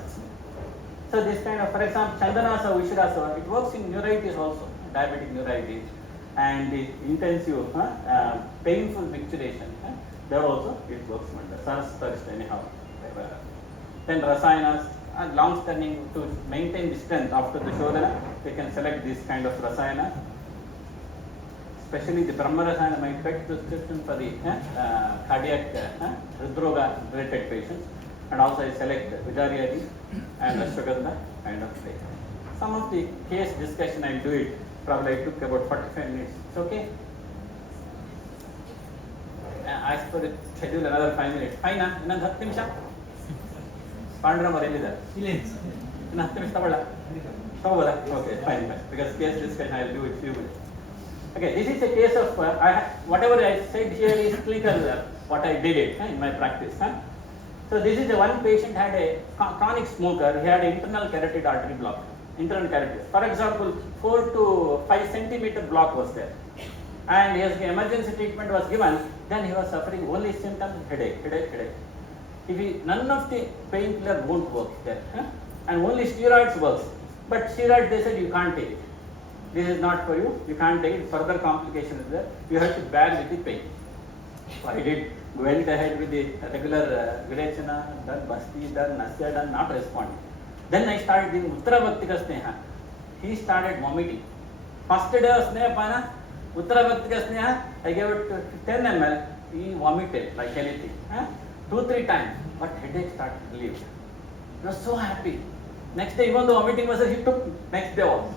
So this kind of, for example, Chandanasa, Vishirasa, it works in neuritis also, diabetic neuritis, and the intensive, painful micturition. There also it works wonders. Sarastarist anyhow. Then Rasayanas, long-standing to maintain the strength after the Shodhana, they can select this kind of Rasayana. Especially the Brahma Rasayana might affect prescription for the cardiac Hridroga related patients. And also I select Vatavyadhi and Ashwagandha kind of thing. Some of the case discussion I will do it, probably I took about 45 minutes. It's okay? As per the schedule, another 5 minutes. Fine, another 10 minutes. Pandram or Elida? Silence. Okay, fine. Because case discussion I will do it few minutes. Okay, this is a case of, whatever I said here is clinical, what I did it in my practice. So this is the one patient had a chronic smoker, he had an internal carotid artery block, internal carotid. For example, 4 to 5 centimeter block was there. And his emergency treatment was given, then he was suffering only symptoms, headache. If none of the painkiller won't work there, and only steroids works. But steroids, they said you can't take it. This is not for you, you can't take it, further complication is there, you have to bear with the pain. So I went ahead with the regular Virechana, done Basti, done Nasya, done, not responding. Then I started doing Uttara Bhaktika Sneha. He started vomiting. First day of Sneha Pana, Uttara Bhaktika Sneha, I gave it 10 ml, he vomited like anything. 2-3 times, but headache started to relieved. He was so happy. Next day, even though vomiting was, he took next day also.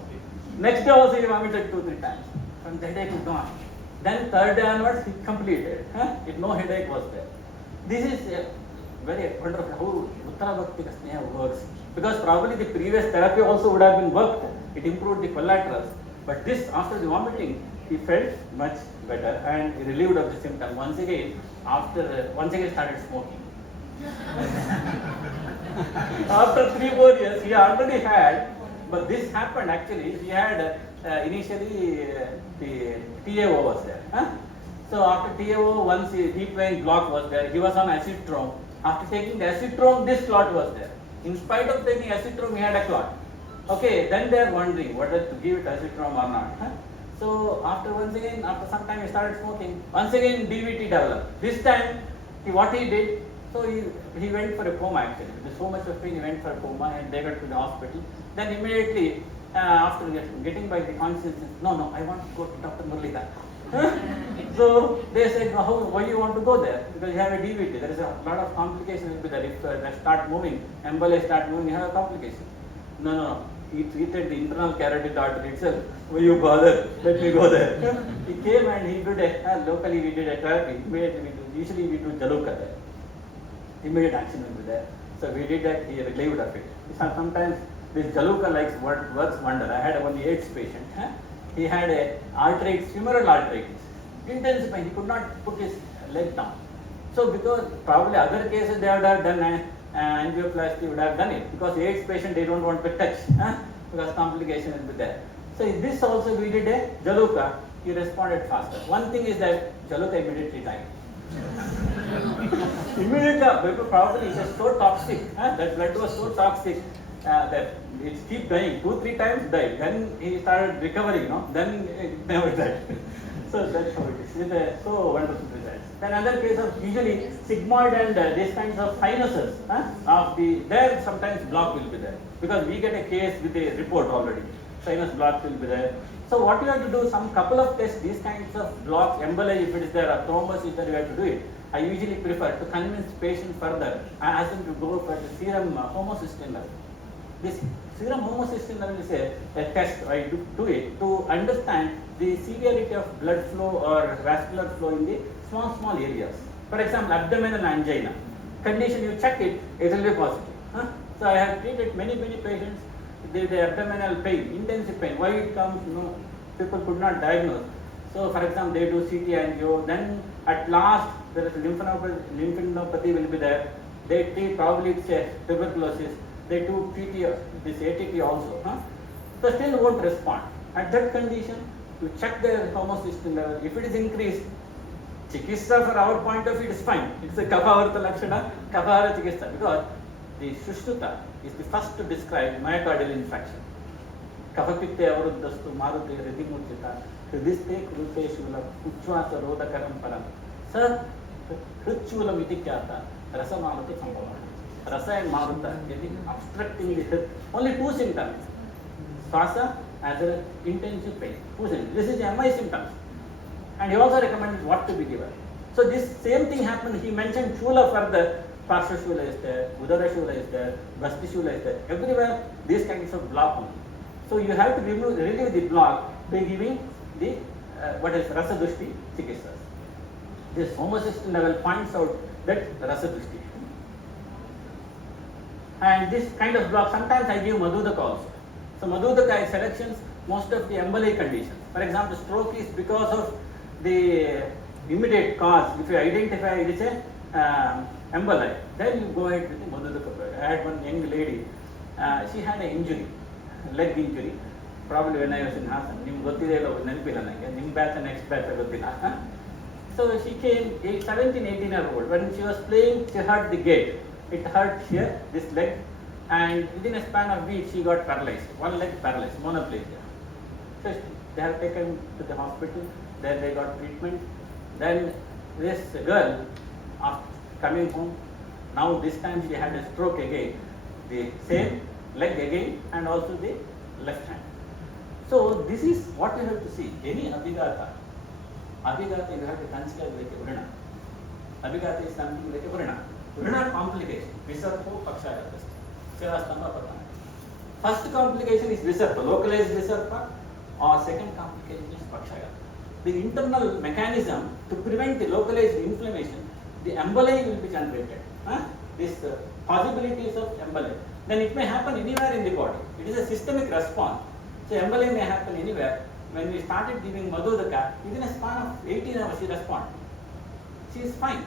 Next day also he vomited 2-3 times. From the headache is gone. Then third day onwards he completed. No headache was there. This is very wonderful how Uttara Bhaktika Sneha works. Because probably the previous therapy also would have been worked. It improved the collaterals. But this, after the vomiting, he felt much better and relieved of the symptom. Once again started smoking. After 3-4 years, he already had, but this happened actually, he had initially the TAO was there. So after TAO, once the deep vein block was there, he was on acetylene. After taking the acetylene, this clot was there. In spite of taking acetylene, he had a clot. Okay, then they are wondering whether to give it acetylene or not. So after some time he started smoking. Once again DVT developed. This time, what he did, so he went for a coma actually. With so much of pain, he went for a coma and they got to the hospital. Then immediately, after getting by the conscience, no, I want to go to Dr. Murlita. So they said, why do you want to go there? Because you have a DVT. There is a lot of complications will be there. If they start moving, emboli start moving, you have a complication. No. He treated the internal carotid artery itself. Why you bother? Let me go there. He came and he did locally we did a therapy. Usually we do Jaluka there. Immediate action will be there. So we did that, he relieved of it. Sometimes this Jaluka works wonder. I had one AIDS patient. He had a femoral arteritis. Intense pain. He could not put his leg down. So because probably other cases they would have done angioplasty, would have done it. Because AIDS patient they don't want to touch. Because complication will be there. So in this also we did a Jaluka. He responded faster. One thing is that Jaluka immediately died. Immediately, probably it was so toxic. That blood was so toxic that it keep dying. 2-3 times died. Then he started recovering. Then it never died. So that's how it is. It's so wonderful results. Then another case of usually sigmoid and these kinds of sinuses there sometimes block will be there because we get a case with a report already. Sinus block will be there. So what you have to do, some couple of tests, these kinds of blocks, emboli if it is there, or thrombus if there, you have to do it. I usually prefer to convince patient further. I ask them to go for the serum homocysteine level. This serum homocysteine level is a test I do it to understand the severity of blood flow or vascular flow in the small areas. For example, abdominal angina. Condition you check it, it will be positive. So I have treated many patients the abdominal pain, intensive pain. Why it comes? People could not diagnose. So, for example, they do CT angio. Then at last there is lymphadenopathy will be there. They treat, probably it's a tuberculosis. They do treat this ATP also. So still won't respond. At that condition, you check the homocysteine level. If it is increased, Chikitsa for our point of view is fine. It's a Kaphavarta Lakshana, Kaphahara Chikitsa, because the Shushruta is the first to describe myocardial infarction. Kaphapitte avruddhastu maruti ridimurchita hridiste krute shulam uchvasa rodakaram param. Sir, hritchulam iti kyata rasamaruta sambhava. Rasa and maruta getting obstructing the hrit. Only two symptoms. Swasa as an intensive pain. This is the MI symptoms. And he also recommended what to be given. So this same thing happened. He mentioned shula for the Parsha shula is there, Udara shula is there, Basti shula is there. Everywhere these kinds of block only. So you have to relieve the block by giving the Rasa Dushti Chikitsas. This homocysteine level points out that Rasa Dushti. And this kind of block, sometimes I give Madhudaka also. So Madhudaka is selections most of the emboli conditions. For example, stroke is because of the immediate cause. If you identify it is a emboli, then you go ahead with the Madhudaka. I had one young lady, she had an injury, leg injury, probably when I was in Hassan. Nim batch and next batch. So she came 17, 18-year-old. When she was playing, she hurt the gate. It hurt here, this leg, and within a span of weeks she got paralyzed. One leg paralyzed, monoplegia. So they have taken to the hospital. Then they got treatment. Then this girl, after coming home, now this time she had a stroke again. The same leg again, and also the left hand. So this is what you have to see. Any Abhigata you have to consider like a Vrina. Abhigata is something like a Vrina. Vrina complication, Visarpo Pakshaya. First complication is Visarpa, localized Visarpa, or second complication is Pakshaya. The internal mechanism to prevent the localized inflammation, the emboli will be generated. These possibilities of emboli. Then it may happen anywhere in the body. It is a systemic response. So emboli may happen anywhere. When we started giving Madhudaka, within a span of 18 hours she responded. She is fine.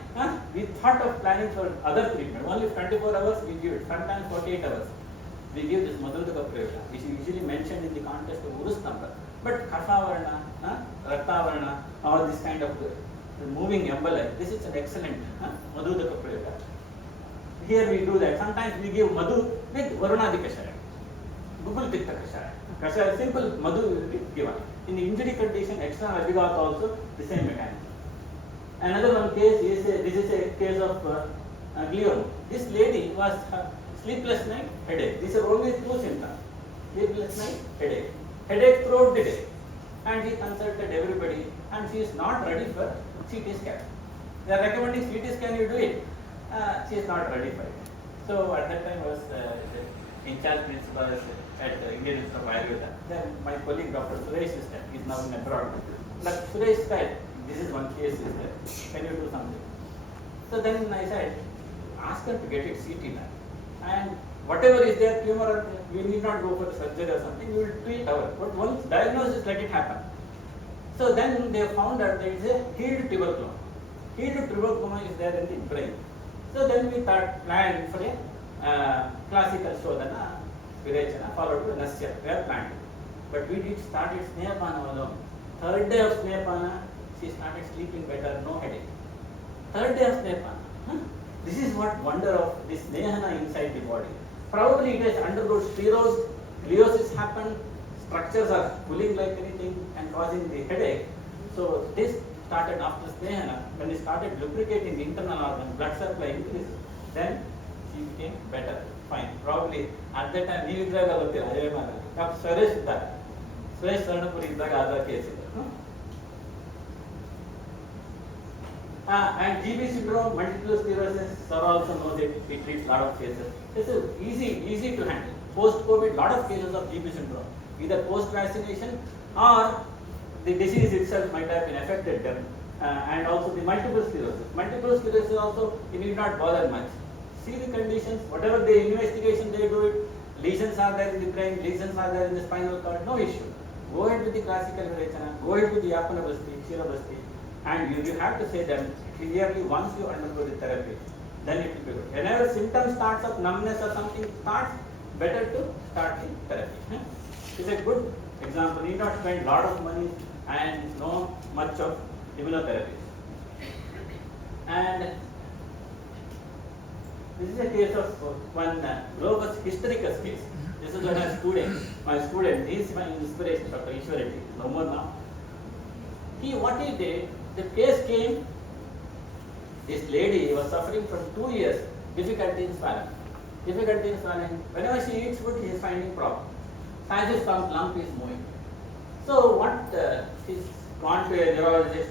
We thought of planning for other treatment. Only 24 hours we give it, sometimes 48 hours. We give this Madhudaka Prayoga, which is usually mentioned in the context of Urus number. But Kathavarna, Raktavarna, or this kind of moving emboli, this is an excellent Madhudaka Prayoga. Here we do that. Sometimes we give Madhu with Varunadi Kashaya, Gugul Pitta Kashaya. Kashaya, simple Madhu will be given. In the injury condition, external Abhigata also, the same mechanism. Another one case is this is a case of glioma. This lady was sleepless night, headache. These are only two symptoms: sleepless night, headache, headache throughout the day. And he consulted everybody, and she is not ready for CT scan. They are recommending CT scan. You do it. She is not ready for it. So at that time I was in charge principal at Indian Institute of Ayurveda. Then my colleague Dr. Suresh is there. He is now in abroad. But Suresh said, this is one case is there. Can you do something? So then I said, ask her to get it CT done. And whatever is there, tumor, we need not go for the surgery or something. We will treat our. But once diagnosis, let it happen. So then they found out there is a healed tuberculoma. Healed tuberculoma is there in the brain. So then we planned for a classical Shodhana, Virechana, followed by Nasya. We are planned. But we did started Snehapana alone. Third day of Snehapana, she started sleeping better, no headache. Third day of Snehapana. This is what wonder of this Snehana inside the body. Probably it has undergone steroids, gliosis happened, structures are pulling like anything and causing the headache. So this started after Snehana, when we started lubricating the internal organ, blood supply increased, then she became better, fine. Probably at that time, we Dr. Suresh is there. Suresh Sarnapuri is the other case. And GB syndrome, multiple sclerosis, sir also knows it, we treat a lot of cases. This is easy to handle. Post-COVID, lot of cases of GB syndrome, either post-vaccination or the disease itself might have been affected them, and also the multiple sclerosis. Multiple sclerosis also, you need not bother much. See the conditions, whatever the investigation they do it, lesions are there in the brain, lesions are there in the spinal cord, no issue. Go ahead with the classical Virechana, go ahead with the Yapana Basti, Shira Basti, and you have to say them clearly once you undergo the therapy. Then it will be good. Whenever symptom starts of numbness or something starts, better to start the therapy. It's a good example. You need not spend lot of money and no much of immunotherapy. And this is a case of one globus hystericus case. This is when a student, my student, he is my inspiration, Dr. Ishwareddy, no more now. What he did, the case came, this lady was suffering from 2 years, difficulty in swallowing. Difficulty in swallowing. Whenever she eats food, she is finding problem. As some lump is moving. So what, she's gone to a neurologist,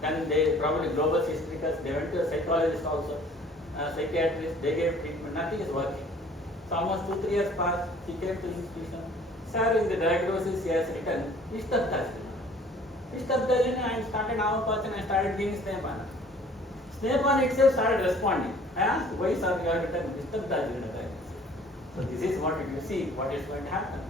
then they probably globus hystericus, they went to a psychologist also, psychiatrist, they gave treatment, nothing is working. So almost 2-3 years passed, she came to the institution. Sir, in the diagnosis, he has written Vishtabdajina. Vishtabdajina, and started Avapachana and started giving Snehapana. Snehapana itself started responding. I asked, why sir, you have written Vishtabdajina diagnosis? So this is what you see, what is going to happen.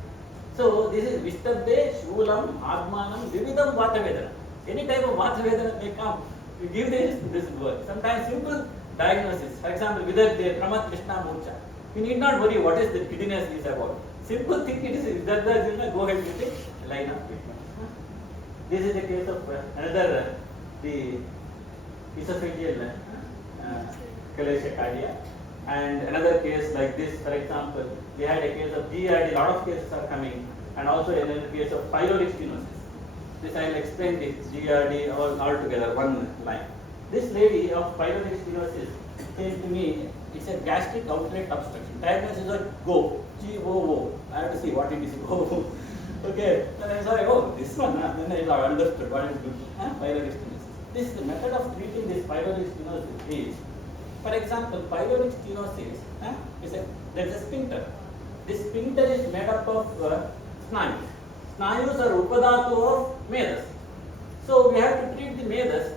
So this is Vishtabde, Shulam, Admanam, Vividam Vatavyadhi. Any type of Vatavyadhi may come. You give this word. Sometimes simple diagnosis. For example, Vidarte, Pramat Krishna Murcha. You need not worry what is the giddiness is about. Simple thing it is Vishtabdajina, go ahead with it, line up treatment. This is the case of another, the esophageal cholestatic. And another case like this, for example, we had a case of GERD, a lot of cases are coming, and also another case of pyloric stenosis. This I will explain this GERD all together, one line. This lady of pyloric stenosis came to me, it's a gastric outlet obstruction. Diagnosis was GO, G-O-O. I have to see what it is, GO. Okay, then I saw, oh, this one, then I understood what is good. Pyloric stenosis. This method of treating this pyloric stenosis is, for example, pyloric stenosis there is a sphincter. This sphincter is made up of snayus. Snayus are upadhatu of medas. So we have to treat the medas,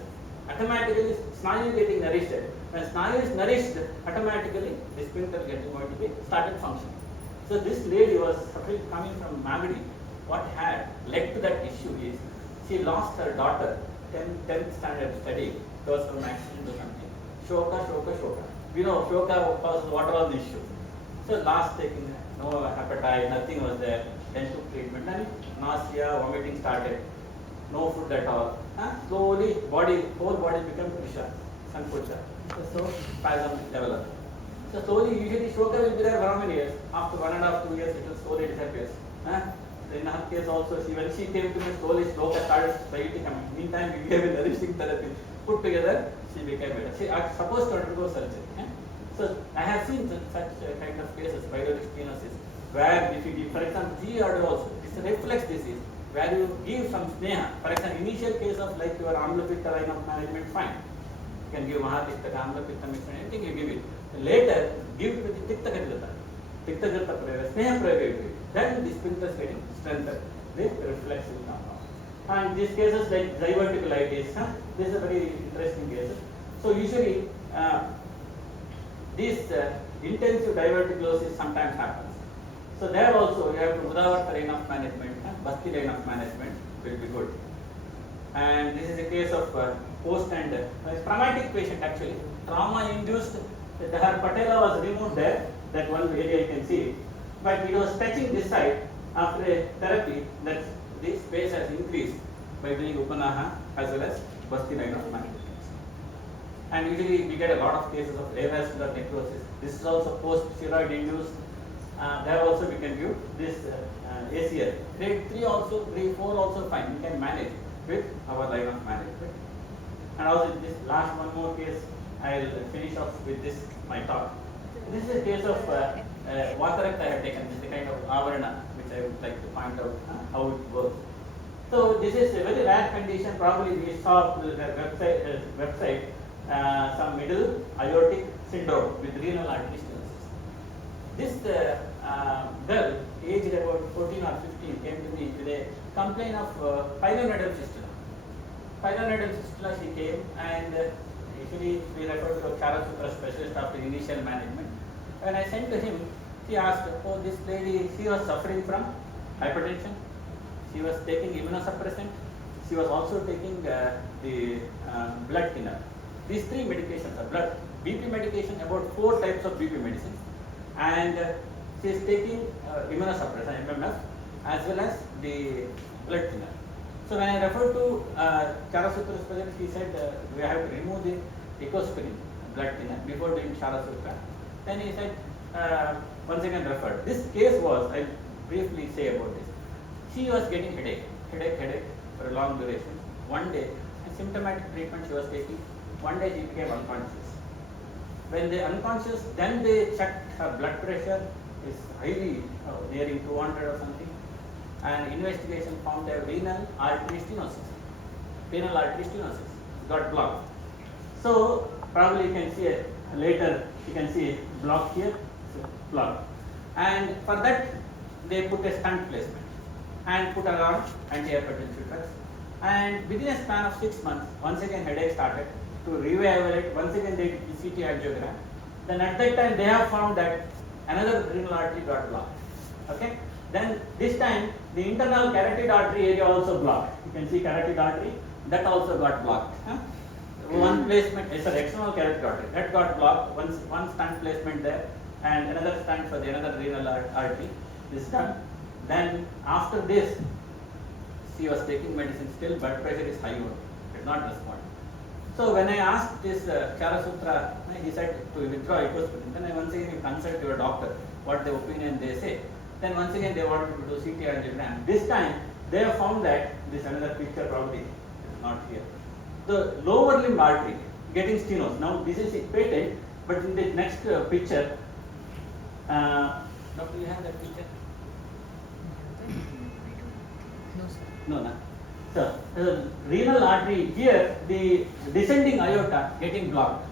automatically snayu getting nourished. When snayu is nourished, automatically the sphincter getting going to be started functioning. So this lady was suffering coming from Magadi. What had led to that issue is she lost her daughter, 10th standard study, because of an accident or something. Shoka. We know Shoka causes what all the issues. So last taking no appetite, nothing was there. Then took treatment and nausea, vomiting started. No food at all. Slowly whole body became Krisha, Sankocha. So spasm developed. So slowly, usually Shoka will be there for how many years? After 1.5-2 years, it will slowly disappear. In her case also, when she came to me, slowly Shoka started slightly coming. Meantime, we gave a nourishing therapy. Put together, she became better. She was supposed to undergo surgery. So I have seen such kind of cases, pyloric stenosis, where if you give, for example, GERD also, it's a reflex disease, where you give some sneha. For example, initial case of like your amlapitta line of management, fine. You can give mahapitta, amlapitta mixture, anything you give it. Later, give it with the tikta Tikta prayer, sneha prayer. Then the sphincter is getting strengthened. The reflex will come out. And these cases like diverticulitis, this is a very interesting case. So usually this intensive diverticulosis sometimes happens. So there also you have to Udavarta line of management, Bhakti line of management will be good. And this is a case of post and traumatic patient actually. Trauma induced, her patella was removed there, that one area you can see. But it was touching this side. After a therapy, that the space has increased by doing Upanaha as well as Bhakti line of management. And usually we get a lot of cases of avascular necrosis. This is also post-steroid induced. There also we can view this ACL. Grade 3 also, grade 4 also fine. We can manage with our line of management. And also this last one more case, I will finish off with this, my talk. This is a case of Vatarakta I have taken. This is a kind of avarana which I would like to point out how it works. So this is a very rare condition. Probably we saw the website some middle aortic syndrome with renal artery stenosis. This girl, aged about 14 or 15, came to me with a complaint of pilonidal fistula. Pilonidal fistula she came, and usually we refer to a Charasutra specialist after initial management. When I sent to him, She asked, oh, this lady, she was suffering from hypertension. She was taking immunosuppressant. She was also taking the blood thinner. These three medications are blood BP medication, about 4 types of BP medicines, and she is taking immunosuppressant MMF as well as the blood thinner. So when I referred to Charasutra's present, he said we have to remove the ecospirin blood thinner before doing Charasutra. Then he said once again referred. This case was, I'll briefly say about this. She was getting headache for a long duration. One day, a symptomatic treatment she was taking. One day she became unconscious. When they unconscious, then they checked her blood pressure is highly nearing 200 or something, and investigation found a renal artery stenosis. Renal artery stenosis got blocked. So probably you can see it later. You can see it blocked here, so blocked. And for that they put a stent placement and put her on antihypertensive drugs. And within a span of 6 months, once again headache started. To reevaluate, once again they did the CT angiogram. Then at that time they have found that another renal artery got blocked. Okay. Then this time the internal carotid artery area also blocked. You can see carotid artery, that also got blocked. One placement is an external carotid artery that got blocked. One stent placement there and another stent for the another renal artery is done. Then after this, she was taking medicine, still blood pressure is high, did not respond. So when I asked this Charasutra, he said to withdraw ecospirin. Then I once again consult your doctor, what the opinion they say. Then once again they wanted to do CT angiogram. This time they have found that this another picture probably is not here. The lower limb artery getting stenosis. Now this is patent, but in the next picture, doctor, you have that picture? No, sir. No. So the renal artery here, the descending aorta getting blocked.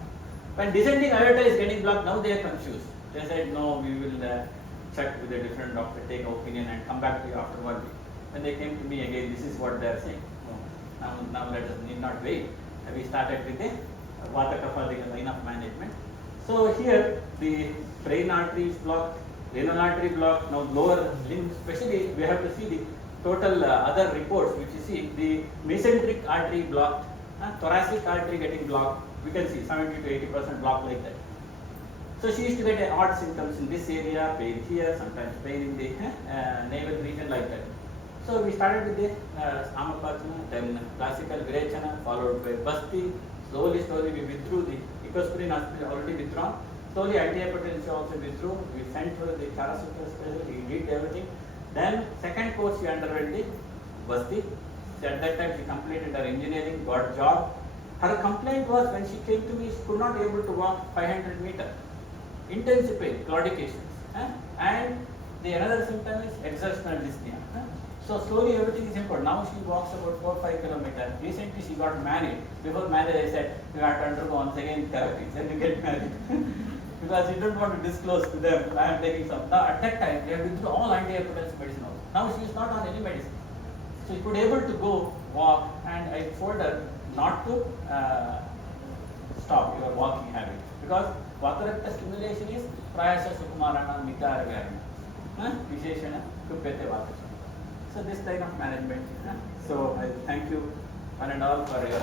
When descending aorta is getting blocked, now they are confused. They said, no, we will check with a different doctor, take opinion and come back to you after 1 week. When they came to me again, this is what they are saying. No, now let us need not wait. We started with the Vata Vyadhi line of management. So here the brain artery is blocked, renal artery blocked, now lower limb, especially we have to see the total other reports which you see, the mesenteric artery blocked, thoracic artery getting blocked, we can see 70 to 80% blocked like that. So she used to get odd symptoms in this area, pain here, sometimes pain in the navel region like that. So we started with the Amapachana, then classical Virechana, followed by Basti. Slowly we withdrew the ecospirin already withdrawn. Slowly antihypertensive also withdrew. We sent for the Charasutra special, we did everything. Then second course she underwent the Basti. So at that time she completed her engineering, got job. Her complaint was when she came to me, she could not able to walk 500 meters. Intensive pain, claudications. And the another symptom is exertional dyspnea. So slowly everything is improved. Now she walks about 4-5 kilometers. Recently she got married. Before marriage I said, you have to undergo once again therapy, then you get married. Because she didn't want to disclose to them, I am taking some. Now at that time, they have been through all antihypertensive medicine also. Now she is not on any medicine. So she could able to go walk, and I told her not to stop your walking habit. Because Vatarakta stimulation is Prayasa Sukumarana Mitara Vyarana. Visheshana Kupete Vata. So this type of management. So I thank you one and all for your